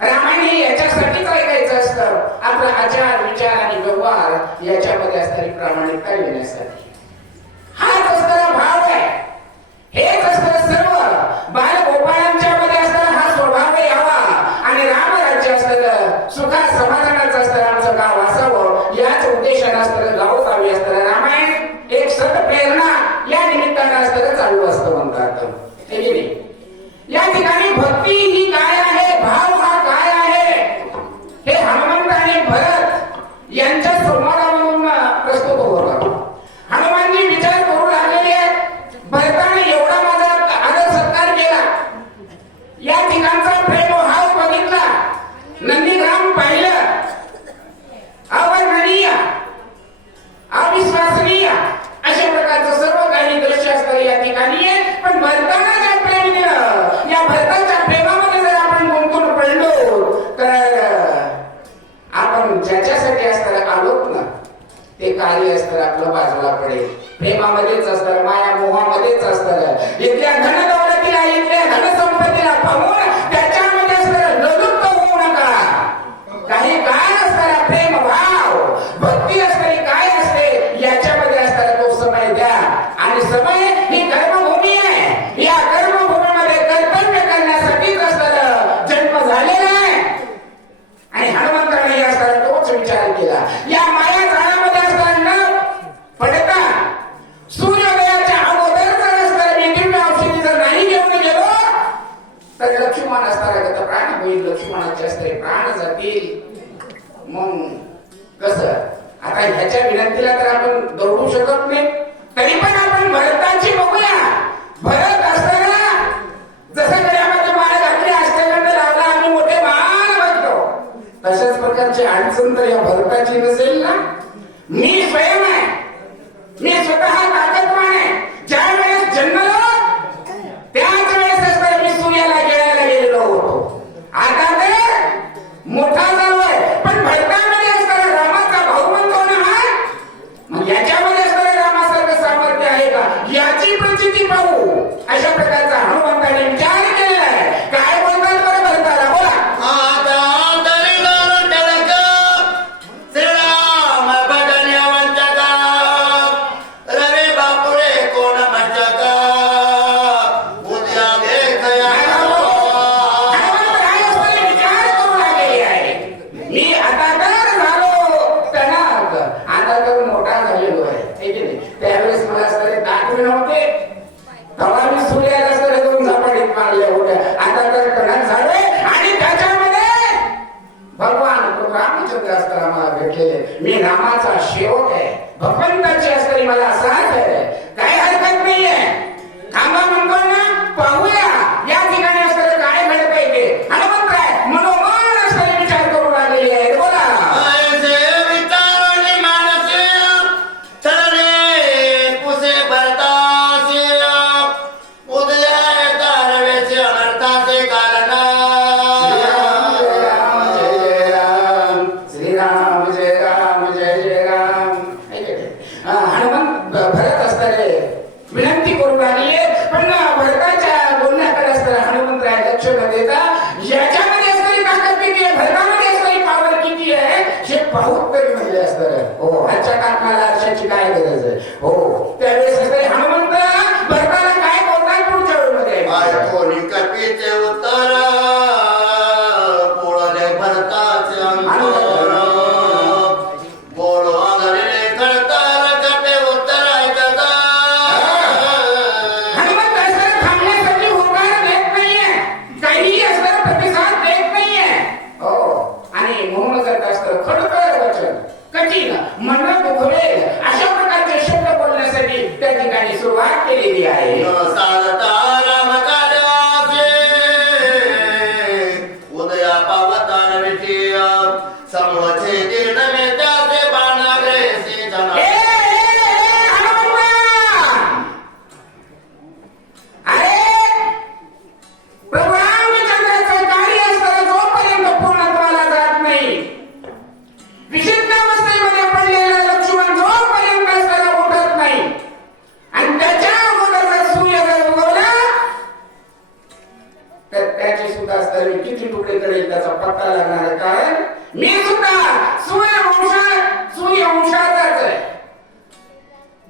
रामायण हे याच्यासाठीच ऐकायचं असतं, आपला आचार विचार आणि व्यवहार याच्यामध्ये असणारी प्रामाणिकता येण्यासाठी. हाच असणारा भाव आहे, हेच असणारं सर्व बालगोपाळांच्या मध्ये असणारा हा स्वभाव यावा आणि रामराज्य असतं सुखा समाधानाचं असतं आमचं गाव असावं याच उद्देशाने असतं गाव गावी असतं. रामायण एक सत प्रेरणा या निमित्तानं असतं चालू असतं म्हणतात. या ठिकाणी भक्ती ही काय आहे, भाव हा काय आहे, हे हनुमंत आणि भरत यांच्या संवादामधून प्रस्तुत होतं. हनुमानजी विचार करू लागलेले आहेत, भरताने एवढा माझा आदर सत्कार केला, या ठिकाणचा प्रेमभाव बघितला, नंदीग्राम पाहिलं, अवर्णनीय अविश्वसनीय अशा प्रकारचं सर्व काही दृश्य असतं या ठिकाणी. पण भरताना जे प्रेम दिलं, या भरताच्या प्रेमामध्ये जर आपण गुंतून पडलो तर आपण ज्याच्यासाठी असतं आलोत ना ते कार्य असतं आपलं बाजूला पडेल. प्रेमामध्येच असतं, माया मोहामध्येच असतं. इथल्या धन दौलतीला, इथल्या धनसंपत्तीला पाहून त्याच्यामध्ये असतं नलुप्त होऊ नका. काही काय असतं प्रेम भाव भक्ती असते काय असते याच्यामध्ये असताना तो समय द्या. आणि समय ही कर्मभूमी आहे, या कर्मभूमीमध्ये कर्तव्य करण्यासाठीच असताना जन्म झालेला आहे. आणि हनुमंताने असताना तोच विचार केला, या माया जाळ्यामध्ये असताना न पडता सूर्योदयाच्या अगोदर जर असताना मी दिव्य औषधी जर आठवले नव्हते तेव्हा मी सूर्याला सर दोन झपाटीत मारल्या होत्या. आता तर कडक झाले आणि त्याच्यामध्ये भगवान प्रभू रामचंद्र असताना मला भेटलेले. मी रामाचा सेवक आहे, भगवंताची असताना मला साथ आहे, काही हरकत नाहीये. थांबा म्हणतो ना, पाहूया या ठिकाणी असताना काय घडतंय ते. हनुमंतराय मनोमन असताना विचार करू लागलेले आहेत. बोला. ऐसे विचारणी मानसे तरणे पुसे भरतासे उदया तारवेचे अनर्थाचे कारण. श्रीराम जय राम जय जय राम. हनुमंत भरत असताना विनंती करू लागली, पण भरताच्या बोलण्याकडे असताना हनुमंतराय लक्ष न देता याच्यामध्ये असणारी ताकद किती आहे, भरतामध्ये असणारी पावर किती आहे हे पाहून तरी म्हणले असतं. हो, आजच्या काळात मला आरशाची काय गरज आहे. हो, त्यावेळेस असणारे हनुमंत भरताला काय बोलतात पुढच्या वेळेमध्ये. कोणी कपीचे उत्तर पोळले भरताचे अंतर बोलो आदरले कळतर कपे उत्तर ऐकता. हनुमंत असताना थांबण्यासाठी होकार देत नाहीये, काहीही असताना प्रतिसाद देत नाहीये. हो, आणि म्हणून करत असतं खडतर वचन, कठीण, मन दुखवेल अशा प्रकारचे शब्द बोलण्यासाठी त्या ठिकाणी सुरुवात केलेली आहे. न साधता राम कार्याचे उदया पावता नविती समूळचे दीर्ण मेत्याचे बाणाग्रेसी जना. अरे प्रभू रामचंद्राचं कार्य असताना जोपर्यंत पूर्णत्वाला जात नाही, विचित्र अवस्थेमध्ये पडलेला लक्ष्मण जोपर्यंत असताना उठत नाही आणि त्याच्या अगोदर जर सूर्य जर उगवला तर त्याचे सुद्धा असताना किती तुकडे करेल त्याचा पत्ता लागणार आहे. कारण मी सुद्धा सूर्यवंशाचाच आहे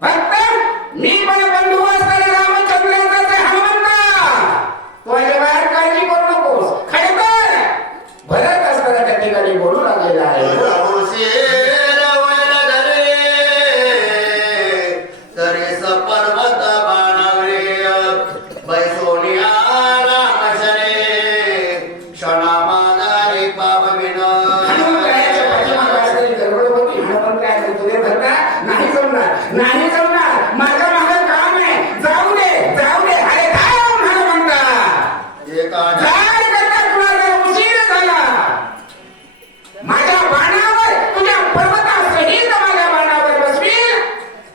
भक्त. मी पण बंधू असताना रामचंद्राचाच आहे. हनुमंता तू अजिबात काळजी करू नकोस. खडतर भरत असताना त्या ठिकाणी बोलू लागलेला आहे. उशीर वैर धरे तरी सपर्वत बाणावरे बैसोनिया रामशने क्षणामाधारी पावविन. हनुमंतरायाच्या पाठीमागे असलेली गडबड होती. हनुमंतराय म्हणतो, "रे भरता, नाही जमणार, नाही जमणार, माझ्या मागे काम आहे, जाऊ दे, जाऊ दे." अरे थांब हनुमंता, एका काय करता तुला जर उशीर झाला, माझ्या बाणावर तुझ्या पर्वतासहित माझ्या बाणावर बसवील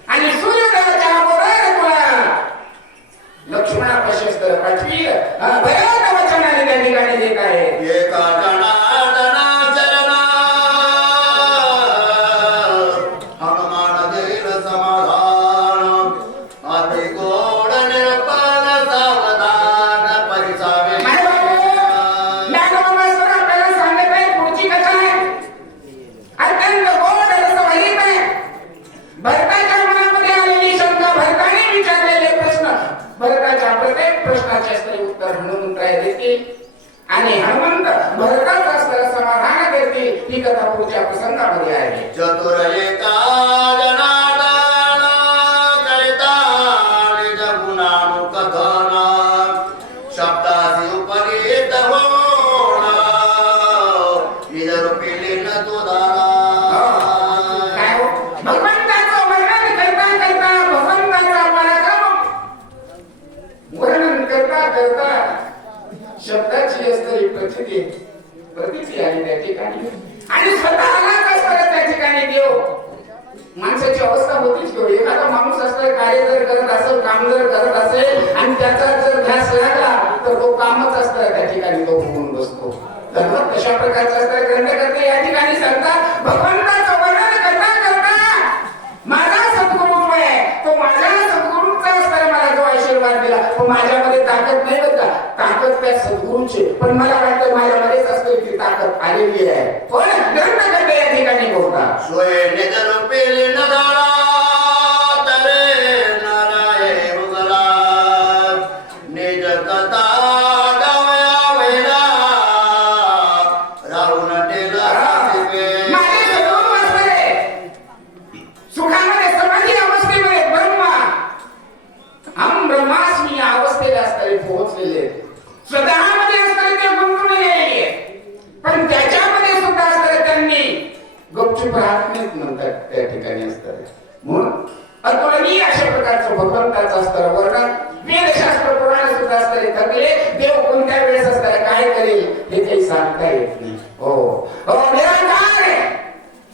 आणि सूर्योदयाच्या अगोदर तुला लक्ष्मणापाशी असतं पाठवील. बऱ्याच वचनाने त्या ठिकाणी देत आहे. एका जनार्दना चरणा हनुमान देईल समाधान अति गोड निरपण सावधान परिसावे. अरे बाबू, ज्ञानोबा सर आपल्याला सांगत आहे पुढची कथा आहे, अत्यंत गोड रसभरीत आहे. भरताच्या मनामध्ये आलेली शंका, भरताने विचारलेले प्रश्न, भरताच्या प्रत्येक प्रश्नाचे असलेले उत्तर हनुमंतराय देतील आणि हनुमंत भरताच असलेलं समाधान देतील. ही कथा पुढच्या प्रसंगामध्ये आहे. चतुर एका जनार्दन करिता निज गुणानुकथन शब्दासी उपनीत होण इदरूपी लीन तुदाना. काय हो? भगवंताचं वर्णन करता करता भगवंताचा पराक्रम वर्णन करता करता शब्दाची असणारी प्रतीती आली त्या ठिकाणी आणि स्वतःलाच असणारा त्या ठिकाणी देव. माणसाची अवस्था होतीच घेऊ. एखादा माणूस असणारे कार्य जर करत असेल, काम जर करत असेल आणि त्याचा जर ध्यास लागला तर तो कामच असतं त्या ठिकाणी तो होऊन बसतो. तर मग तशा प्रकारचा असणारे ग्रंथकर्ते या ठिकाणी सांगतात, भगवंताचं वर्णन करता करता माझा सद्गुरू जो आहे तो माझ्या सद्गुरूचा असताना मला जो आशीर्वाद दिला तो माझ्यामध्ये ताकद नाही बघ का, ताकद त्या सद्गुरूची, पण मला वाटतं माझ्यामध्येच असते ती ताकद आलेली आहे. पण ग्रंथकर्ते या ठिकाणी बोलतात, सोय निजरूपी लीन दाना तरे नाराय मुगला निज कथा गावया वेला राहून टेला सासिवे. माझे सद्गुरू असणारे सुखामध्ये समाधी अवस्थेमध्ये ब्रह्मा भगवंताचं असतं वर्णन, वेदशास्त्र पुराण सुद्धा असतं थकले, देव कोणत्या वेळेस असतं काय करेल हे काही सांगता येत नाही. हो हो, निराकार आहे,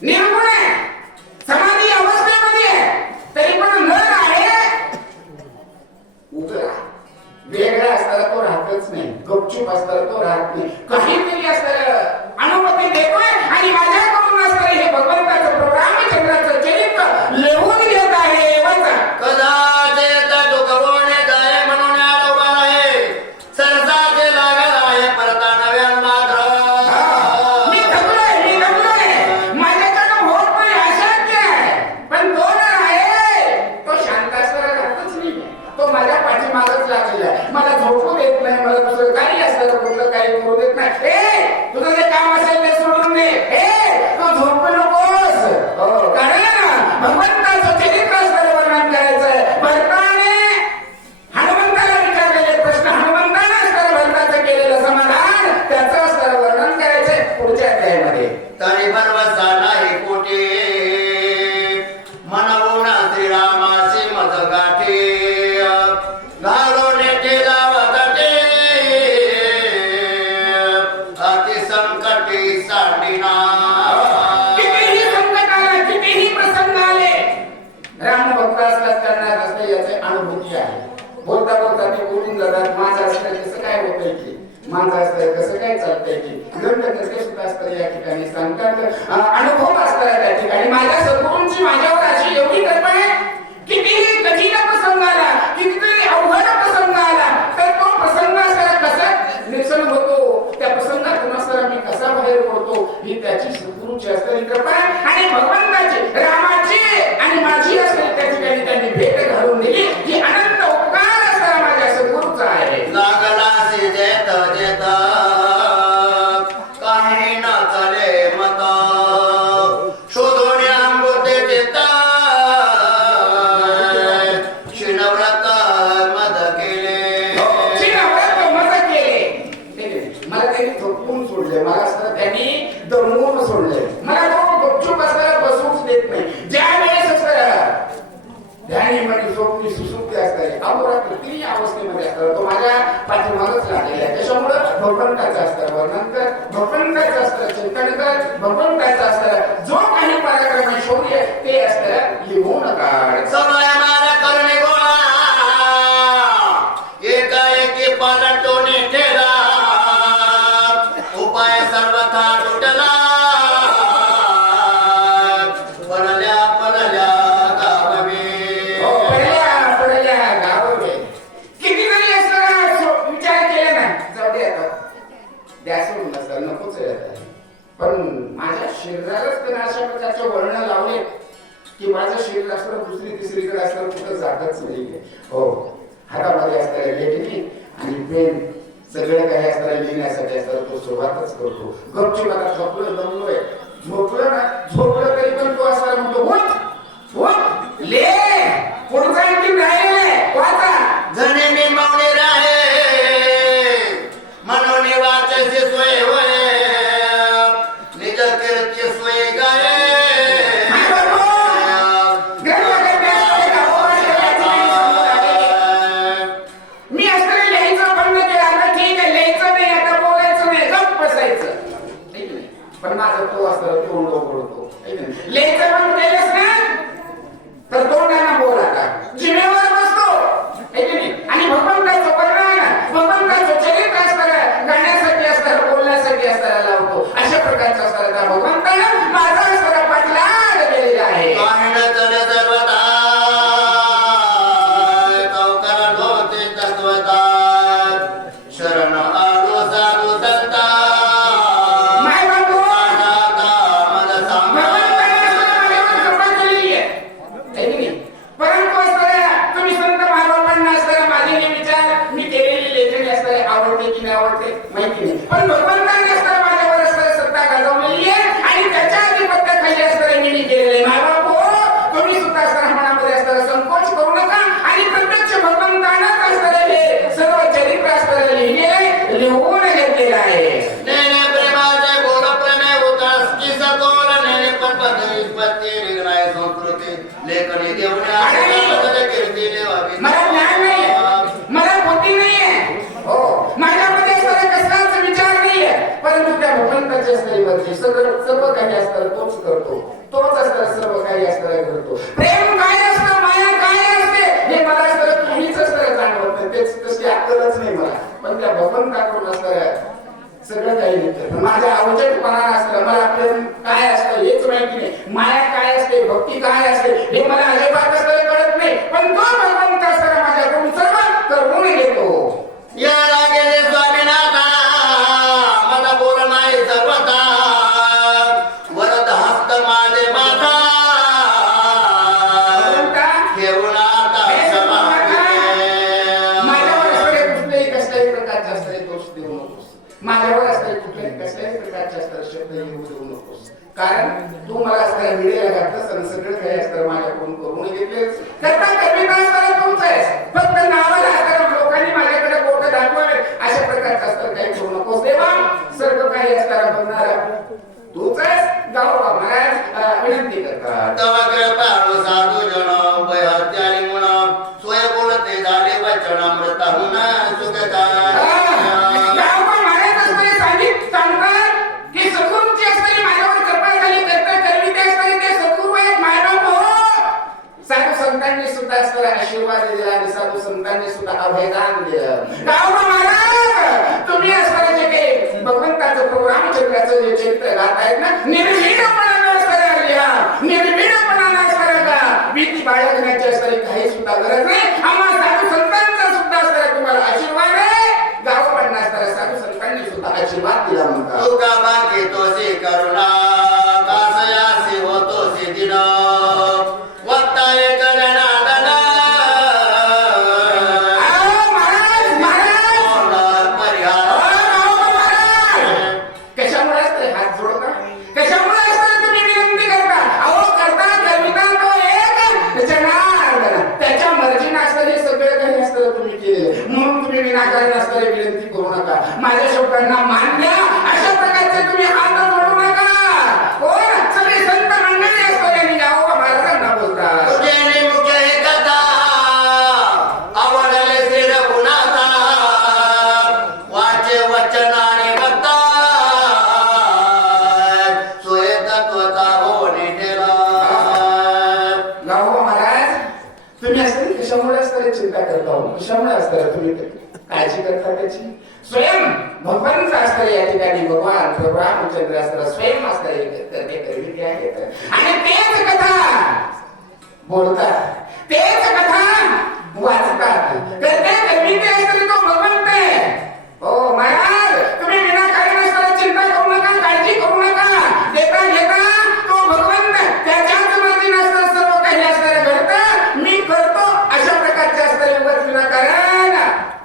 निर्गुण आहे, समाधी अवस्थेमध्ये आहे, तरी पण नर आहे उघडा. वेगळा असताना तो राहतच नाही, गपचूप असताना तो राहत नाही, काहीतरी असताना अनुमती देतोय आणि माझ्याकडून असतं हे भगवंताचं रामचंद्राचं चरित्र लिहून घेत आहे. वाचा. कदाचित तो करुणे जाय म्हणून आलोबा आहे, सरसा ते लागल आहे परता नव्यान मात्र. मी दमलोय, माझ्याकडून होत नाही, अशक्य आहे. पण तो न आहे, तो शांत असताना राहतच नाही, तो माझ्या पाठीमागच लागलेला आहे. मला झोपू देत नाही, मला दुसरं काही असतं कुठलं काही करू देत नाही. तुझं जे काम असेल ते सोडून दे, तू झोपू नकोस. कारण भगवंताचं चरित्र असतं वर्णन करायचंय. भरताने हनुमंताला विचारलेले प्रश्न, हनुमंताने असतं भरताचं केलेलं समाधान, त्याचं असतं वर्णन करायचंय पुढच्या अध्यायामध्ये. तरी भरवसा नाही कोटी मनवून श्रीरामासी मज गाठी, घालून ठेला वदटे अति संकटी साडीना. कितीही संकट आलं, कितीही प्रसंग आले, रामभक्त असतात त्यांना असते याची अनुभूती आहे. बोलता बोलता ते बोलून जातात. माझं असतं कसं काय होतंय की, माझं असतं कसं काय चालतंय की, गंड कसं सुद्धा असतं या ठिकाणी सांगतात. अनुभव असतात त्या ठिकाणी. माझ्या सद्गुरूंची माझ्यावर अशी एवढी कृपा आहे, कितीही कठीण प्रसंग आला, कितीतरी अवघड प्रसंग आला, तर तो प्रसंग कसा निरसन होतो, त्या प्रसंगातून असताना मी कसा बाहेर पडतो, ही त्याची सद्गुरूची असलेली कृपा आहे. आणि भगवंताची, रामाची आणि माझी असलेली त्या ठिकाणी त्यांनी भेट घालून दिली, ही अनंत उपकार असताना माझ्या सद्गुरूचा आहे. लागला जेत जेत काही न चले मत, शोधून आंबोते देत शिणव्रत मद केले. मजा केले, मला त्यांनी थोपवून सोडले, मला असताना त्यांनी दमवून सोडले, मला तो गपचूप असताना बसूच देत नाही. ज्या वेळेस असतं ध्यानी म्हणजे झोपली सुसुप्ती असते, अहोरात्र तिन्ही अवस्थेमध्ये असतं, तो माझ्या पाठीमागच लागलेला आहे. त्याच्यामुळं भगवंताचं असतं वर्णन कर, भगवंताचं असतं चिंतन कर, भगवंताचं असतं जो काही पराक्रम शौर्य ते असतं लिहून काढ. समय मारा करणे गोळा एकाएकी पलटोने ठेला, उपाय सर्वथा तुटला पडल्या पडल्या गाववे. पडल्या गाववे. कितीतरी असं विचार केला ना, जाऊ दे आता द्या सोडून असतं, नकोच आहे. पण माझ्या शरीरालाच त्यांना अशा प्रकारचे वर्ण लावले की माझं शरीर असतं दुसरी तिसरीकडे असतं कुठं जातच नाही. हो, हातामध्ये असणारे लेखणी आणि पेन सगळं काही असताना लिहिण्यासाठी असताना तो सुरुवातच करतो. गपचूप आता झोपलं, दमलोय, झोपलं ना, झोपलं तरी पण तो असताना म्हणतो उठ उठ ले, पुढचा आणखी राहिलेला वाचा. धने मी मौने राहे मनोने वाचेचे सोय होय, निज कीर्ती सोय गाये. मी असताना लिहायचं बंद केलं, आता ठीक आहे लिहायचं नाही, आता बोलायचं नाही, गप्प बसायचं. पण माझा तो असताना तोंड ओळखतो. लिहायचं बंद केलंस ना तर तोंडाने बोल, आता जिभेवर बसतो. आणि भगवंताचं वर्णन, भगवंताचं चरित्र असताना गाण्यासाठी असताना बोलण्यासाठी असताना लावतो. अशा प्रकारचं असताना त्या भगवंतानं माझा असताना पाठलाग केलेला आहे. काहिड चले सर्वदा चौकार लोते तत्वता, शरण आलो साधू संता माय बाबू, नाथा मद सांगा. परंतु असताना तुम्ही संत महाराजांना असताना माझे विचार मी केलेली लेखणी असताना आवडते की नाही आवडते माहिती नाही, पण भगवंतांनी असताना माझ्यावर असताना सत्ता गाजवलेली आहे आणि त्याच्या अधिपत्याखाली असताना मी केलेले. माय बाबू, तुम्ही सुद्धा असताना मनामध्ये असताना संकोच करू नका आणि प्रत्यक्ष भगवंतांनाच असताना हे सर्व चरित्र असताना लिहिले लिहून घेतलेलं आहे. नेने प्रेमाचे गोड प्रेमे उदास की सतोल, नेने पण पत्ती रिगणाय संस्कृती लेखणी घेऊन कीर्ती देवा त्याची असणारी मर्जी, सर्व काही असतं तोच करतो, तोच असतं सर्व काही असतं करतो. प्रेम काय असतं, माया काय असते हे मला असतं तुम्हीच असतं जाणवत नाही, तेच तशी अक्कलच नाही मला. पण त्या भगवंताकडून असतं सगळं काही निघतं. माझ्या अवचटपणानं असतं, मला प्रेम काय असतं हेच माहिती नाही, माया काय असते, भक्ती काय असते हे मला अजिबात असतं कळत नाही. पण तो भगवंत असतं माझ्याकडून सर्व करून घेतो. या रागेने स्वामीनाथा मला बोल नाही सर्वथा, वरद हस्त माझे माथा घेऊन आता माझ्यावर असणारे कुठल्याही कसल्याही प्रकारचे असणारे दोष देऊ नकोस, माझ्यावर असणारे कुठल्याही कसल्याही प्रकारचे असणारे शब्द येऊ देऊ नकोस. कारण तू मला असणाऱ्या मिळेला घातलंस आणि सगळं काही असतं माझ्याकडून करून घेतलेस. करता कविता असणारा तूच आहेस, फक्त नावाला असणाऱ्या लोकांनी माझ्याकडे बोट दाखवावे अशा प्रकारचं असतं काही करू नकोस. देवा सर्व काही असणारा बघणारा तूच आहेस. गावोबा महाराज विनंती करतात. तव कृपाळू साधू जन उभय हत्यारी गुण सोय बोलते झाले वचन अमृताहून सुखता. गावोबा महाराज असणारे सांगतात की सद्गुरूंची असणारी माझ्यावर कृपा झाली, करता करविते असणारे ते सद्गुरू आहेत मायबाप हो. साधू संतांनी सुद्धा असणारा आशीर्वाद दिला आणि साधू संतांनी सुद्धा अभयदान दिलं. गावोबा महाराज तुम्ही असणारे जे काही भगवंताचं प्रभू रामचंद्राचं जे चरित्र गात आहेत ना, निर्भीडपणानं असणाऱ्या लिहा, निर्भीडपणानं असणाऱ्या का भीती बाळगण्याची असणारी काही सुद्धा गरज नाही. आम्हा साधू संतांचा सुद्धा असणारा तुम्हाला आशीर्वाद आहे. गावोबांना असणाऱ्या साधू संतांनी सुद्धा आशीर्वाद दिला म्हणतात. तुका बाकी तोसी करुणा कासयासी होतोसी दिन वक्ता एक जनार्दन कशामुळे असतं हात जोडता, कशामुळे असतं तुम्ही विनंती करता. अहो करता कविता तो एक जनार्दन, त्याच्या मर्जीनं असतं हे सगळं काही असतं तुम्ही केले, म्हणून तुम्ही विनाकारण असणारी विनंती करू नका. माझ्या शब्दांना मान द्या अशा प्रकारचे तुम्ही हात जोडू नका. कोण सगळे संत मंडळी असतात आणि गावोबा महाराजांना बोलतात. तुझे मुख्य हे कथा आवडले श्री रघुनाथा वाचे वचन आणि वक्ता सोय तत्वता होणे ठेला. गावोबा महाराज तुम्ही असताना कशामुळे असताना चिंता करता हो, कशामुळे असताना तुम्ही काळजी करता त्याची. स्वयं भगवानच असतं या ठिकाणी, भगवान प्रभू रामचंद्र असतात स्वयं असतात करविते आहेत आणि तेच कथा बोलतात, तेच कथा वाचतात, करते करविते असतात तो भगवंत आहे. हो महाराज तुम्ही विनाकारण असताना चिंता करू नका, काळजी करू नका. देता घेता तो भगवंत त्याच्याच मर्जीने असतं सर्व काही असणारे घडतं, मी करतो अशा प्रकारचे असणारे उगाच विनाकारण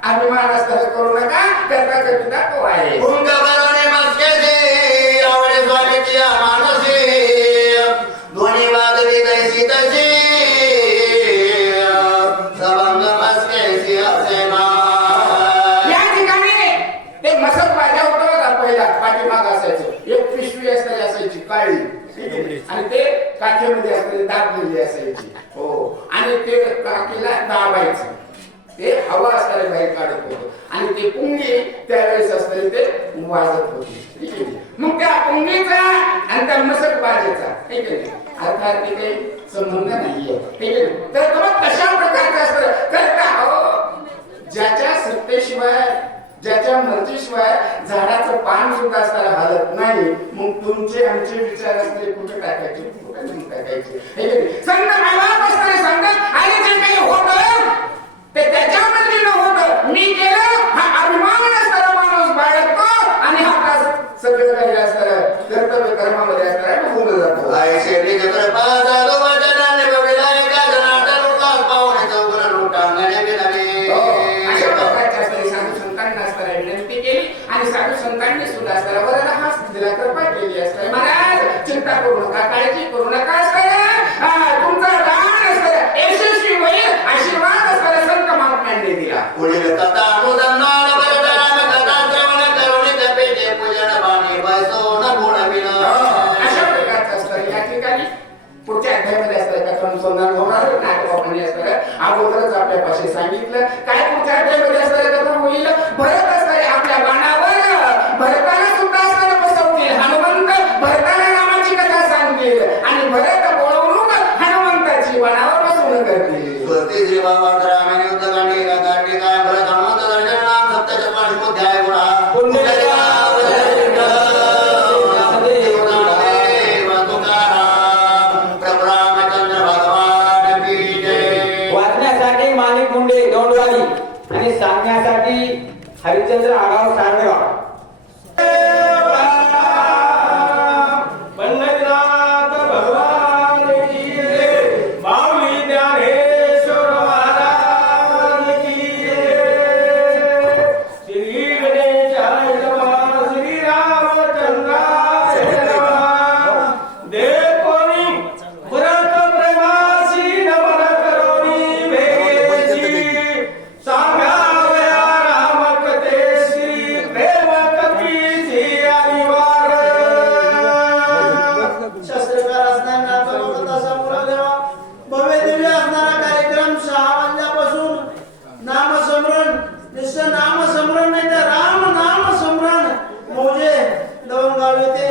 अभिमान असताना करू नका. करता कविता तो आहे. पुंग बरवणे मस्केसी आवडे स्वामीची मानसी दोन्ही वागली दैसी तशी सबंग मस्केसी असे ना. या ठिकाणी ते मसक भाज्या होतं बघा, पहिला पाठीमाग असायचं एक पिशवी असणारी असायची काळी, आणि ते काठीमध्ये असणारी दाबलेली असायची. हो आणि ते काठीला दाबायचं, ते हवा असणारे बाहेर काढत होतं आणि ते पुंगी त्यावेळेस असणारे ते वाजत होती. मग त्या पुंगीचा आणि त्या मसक बाजेचा ठीक आहे अर्थात ते काही संबंध नाहीये, ठीक आहे. तर तुम्हाला कशा प्रकारचं असतं करता हो, ज्याच्या सत्तेशिवाय ज्याच्या मर्जीशिवाय झाडाचं पान सुद्धा असताना हालत नाही, मग तुमचे आमचे विचार असणारे कुठे टाकायचे, कुठे नाही टाकायचे, ठीक आहे. संत मायबाप असणारे सांगतात आणि जे काही होतं ते त्याच्या मर्जीनं होतं, मी केलं हा अभिमान असणारा माणूस बाळगतो आणि हा सगळं काही असणारा कर्तव्य कर्मामध्ये असणारा होऊन जातो. ऐशे कृपा साधू वचनाने बघितला एका जनार्दन उठला पाहुणे चौघन लुटांगणे बिनाने. अशा प्रकारच्या असणारी साधू संतांना असणारा विनंती केली आणि साधू संतांनी सुद्धा असणारा वरदा हास दिला, कृपा केली असणारी. महाराज चिंता करू नका, काळजी करू नका असणारा तुमचा दान असणारा यशस्वी होईल आशीर्वाद असणारा संत महात्म्यांनी दिला. पुढील कथा अनुसंधान भरतराम कथा श्रवण करुणित पेटे पूजन वाणी बसवून गुणविन. अशा प्रकारचं असतं या ठिकाणी. पुढच्या अध्यायामध्ये असतं कथा अनुसंधान होणार, नागबाबांनी असतं अगोदरच आपल्यापाशी सांगितलं काय पुढच्या अध्यायामध्ये असतं कथा होईल. भरत असतं आपल्या बाणावर भरताना सुद्धा असतं बसवतील, हनुमान श्री भगवान रामाने उद्दगांडी गांडी काय भरत हनुमंत दर्शन नाम सप्तशत पाठमोध्याय गुणा वाचण्यासाठी माणिक मुंडे दोंडवाली आणि सांगण्यासाठी हरिश्चंद्र आगाव सांगगाव. पंढरीनाथ भगवान की जय. माऊली ज्ञानेश्वर महाराज की जय. श्री गणेशाय नमः. श्री रामचंद्राय नमः. देव कोणी व्रत प्रेमाशी नमन करोनी भेटी. सांगावया राम कथेशी प्रेम कथीची अनिवार्य. शास्त्रकार असताना कथा समोर देवा भव्य दिव्य असणारा कार्यक्रम 6 वाजल्यापासून नामस्मरण नुसतं नामस्मरण नाही तर राम नाम स्मरण मोजे दवंगाव येथे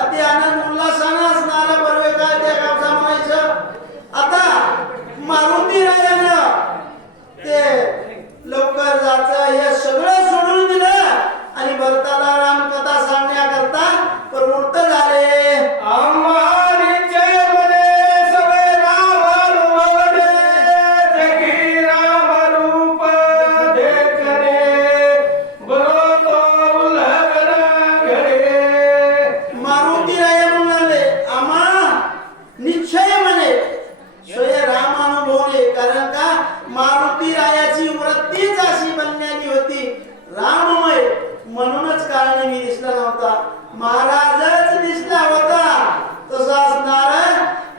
अति आनंद उल्हासानं असणारा बर्वे काय त्या गावचा म्हणायचं. आता मारुती रायानं ते लवकर जायचं हे सगळं सोडून दिलं आणि भरताला रामकथा सांगण्याकरता प्रवृत्त झाले. आम्हानिचे मने सवे रामानुभवने. देखी रामरूप देखणे बरो तो उल्लंघन घडे. मारुती राय म्हणाले आम्हा निश्चय म्हणे स्वय राम अनुभवले. कारण का मारुती रायाची वृत्तीच अशी बनण्याची होती राममय. म्हणूनच काळ मी दिसला नव्हता. महाराजच दिसला होता. तसा असणार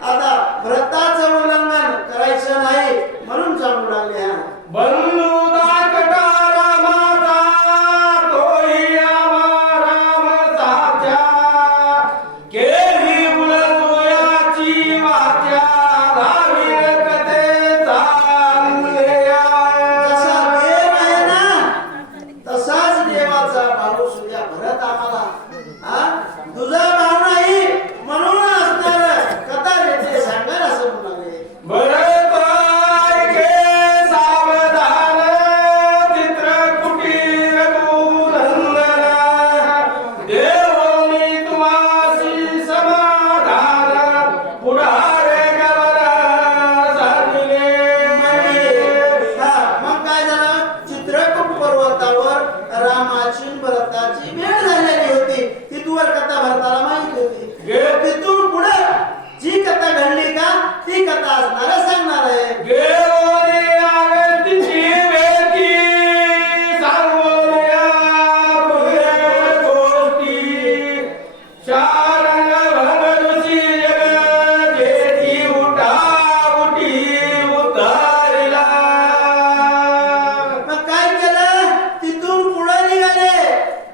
आता व्रताचं उल्लंघन करायचं नाही म्हणून सांगू लागले. हा बंधू दाखटा रामाचा तोही आम्हा राम साच्या. केली उलटुयाची वाच्या धावीर कथेचा अन्वया. जसा देव आहे ना तसाच देवाचा भाऊ सुद्धा भरत आम्हाला. हा तुझा भाव नाही म्हणून असणार कथा देते सांगा असं म्हणाले. भरत ऐके सावधान चित्रकुटीर रघुनंदन. देवोनी तुम्हासी समाधान पुढारे गमन साधिले. मग काय झालं. चित्रकूट पर्वतावर रामाची भरताची भेट झालेली होती. तिथवर कथा भरताला माहिती होती. तिथून पुढे जी कथा घडली का ती कथा असणार सांगणार आहे. देवोनी आगतीची वेती सांगोया पुढे गोष्टी. शारंग भंगरुची जग जेती उठा उठी उतारिला. मग काय केलं. तिथून पुढे निघाले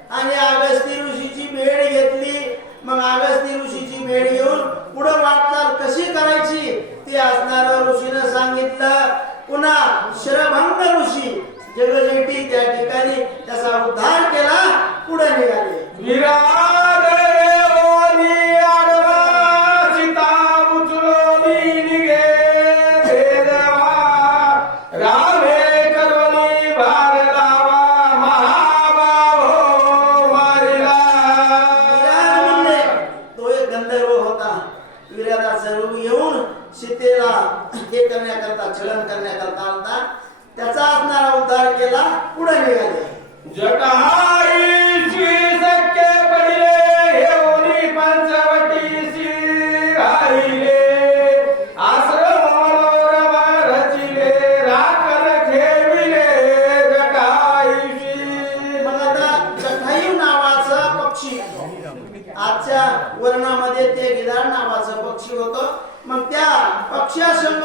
आणि अगस्ती ऋषीची भेट घेतली. मग अगस्ती ऋषीची भेट घेऊन पुढे वाटचाल कशी करायची ते असणारं ऋषीनं सांगितलं. पुन्हा शरभंग ऋषी जगजेटी त्या ठिकाणी त्याचा उद्धार केला. पुढे निघाले. विराट देवोनी आडवा सीता उचलोनी निघे देवा. रामे करवली भार लावा महाबाहो मारिला. विराट म्हणले तो एक गंधर्व होता. विराटाचं रूप येऊन सीतेला हे करण्याकरता छलन करण्याकरता आलता. त्याचा असणारा उद्धार केला. पुढे निघाले. जटाईची सख्य पडिले हेऊनी पंचवटीसी राहिले. आश्रम मनोरम रचिले राखण ठेविले जटाईशी. मग आता जटायू नावाचा पक्षी आजच्या वर्णामध्ये ते गिधाड नावाचं पक्षी होतं. मग त्या पक्षासंग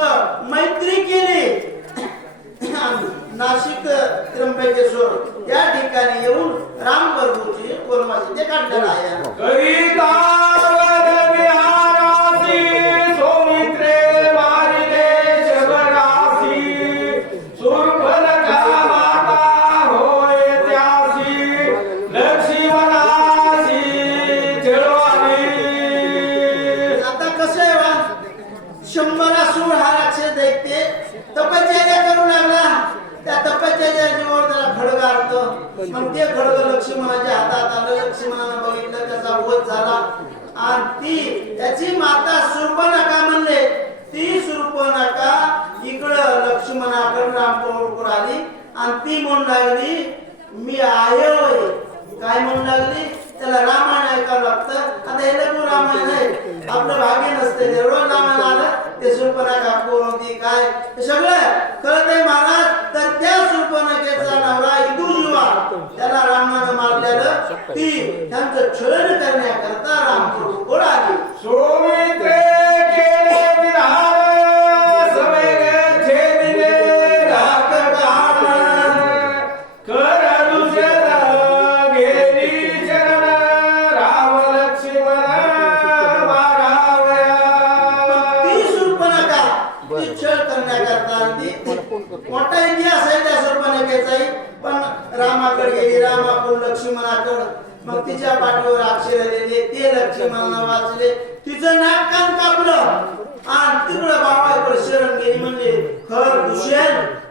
मैत्री केली. नाशिक त्र्यंबकेश्वर या ठिकाणी येऊन रामप्रभूची वनवासी ते काढलेला आहे. कविता विहारासी सौमित्रे मारिले शबरासी. शूर्पणखा माता होय त्यासी लक्ष्मणासी चळवाली. आता कसं आहे वा 100 सूर हा राक्षस देखते तपश्चर्या मग ते खडग लक्ष्मणाच्या हातात आलं. लक्ष्मणानं बघितलं त्याचा वध झाला आणि ती त्याची माता शूर्पणखा म्हणले. ती शूर्पणखा इकडं लक्ष्मणाकडे रामप्रभूकडे आली आणि ती म्हणू लागली मी आहे होय. काय म्हणू लागली? त्याला रामायण ऐकावं लागतं. आता हे लघु रामायण आहे, आपलं भाग्य नसते. रोज रामायण आलं ते शूर्पणखा कोण होती काय हे सगळं कळत आहे महाराज. तर त्या शूर्पणखेचा नवरा विदुजीवा त्याला रामानं मारलेलं ती त्यांचं छळण करण्याकरता रामप्रभू आली. सौमित्रे केले विधान समेत छेदिले रातकान कर दुषण गेली चरण राम लक्ष्मण मारावया. ती शूर्पणखा ती छळ करण्याकरता आली. मोठा इतिहास आहे त्या शूर्पणखेचाही. पण रामाकडे गेली, रामाकडून लक्ष्मणाकडे. मग तिच्या पाठीवर अक्षर लिहिले ते लक्ष्मणाला वाचले. तिचं नाक कान कापलं आणि तिकडं बाबाकडे शरण गेली. म्हणजे खर दुष्यंत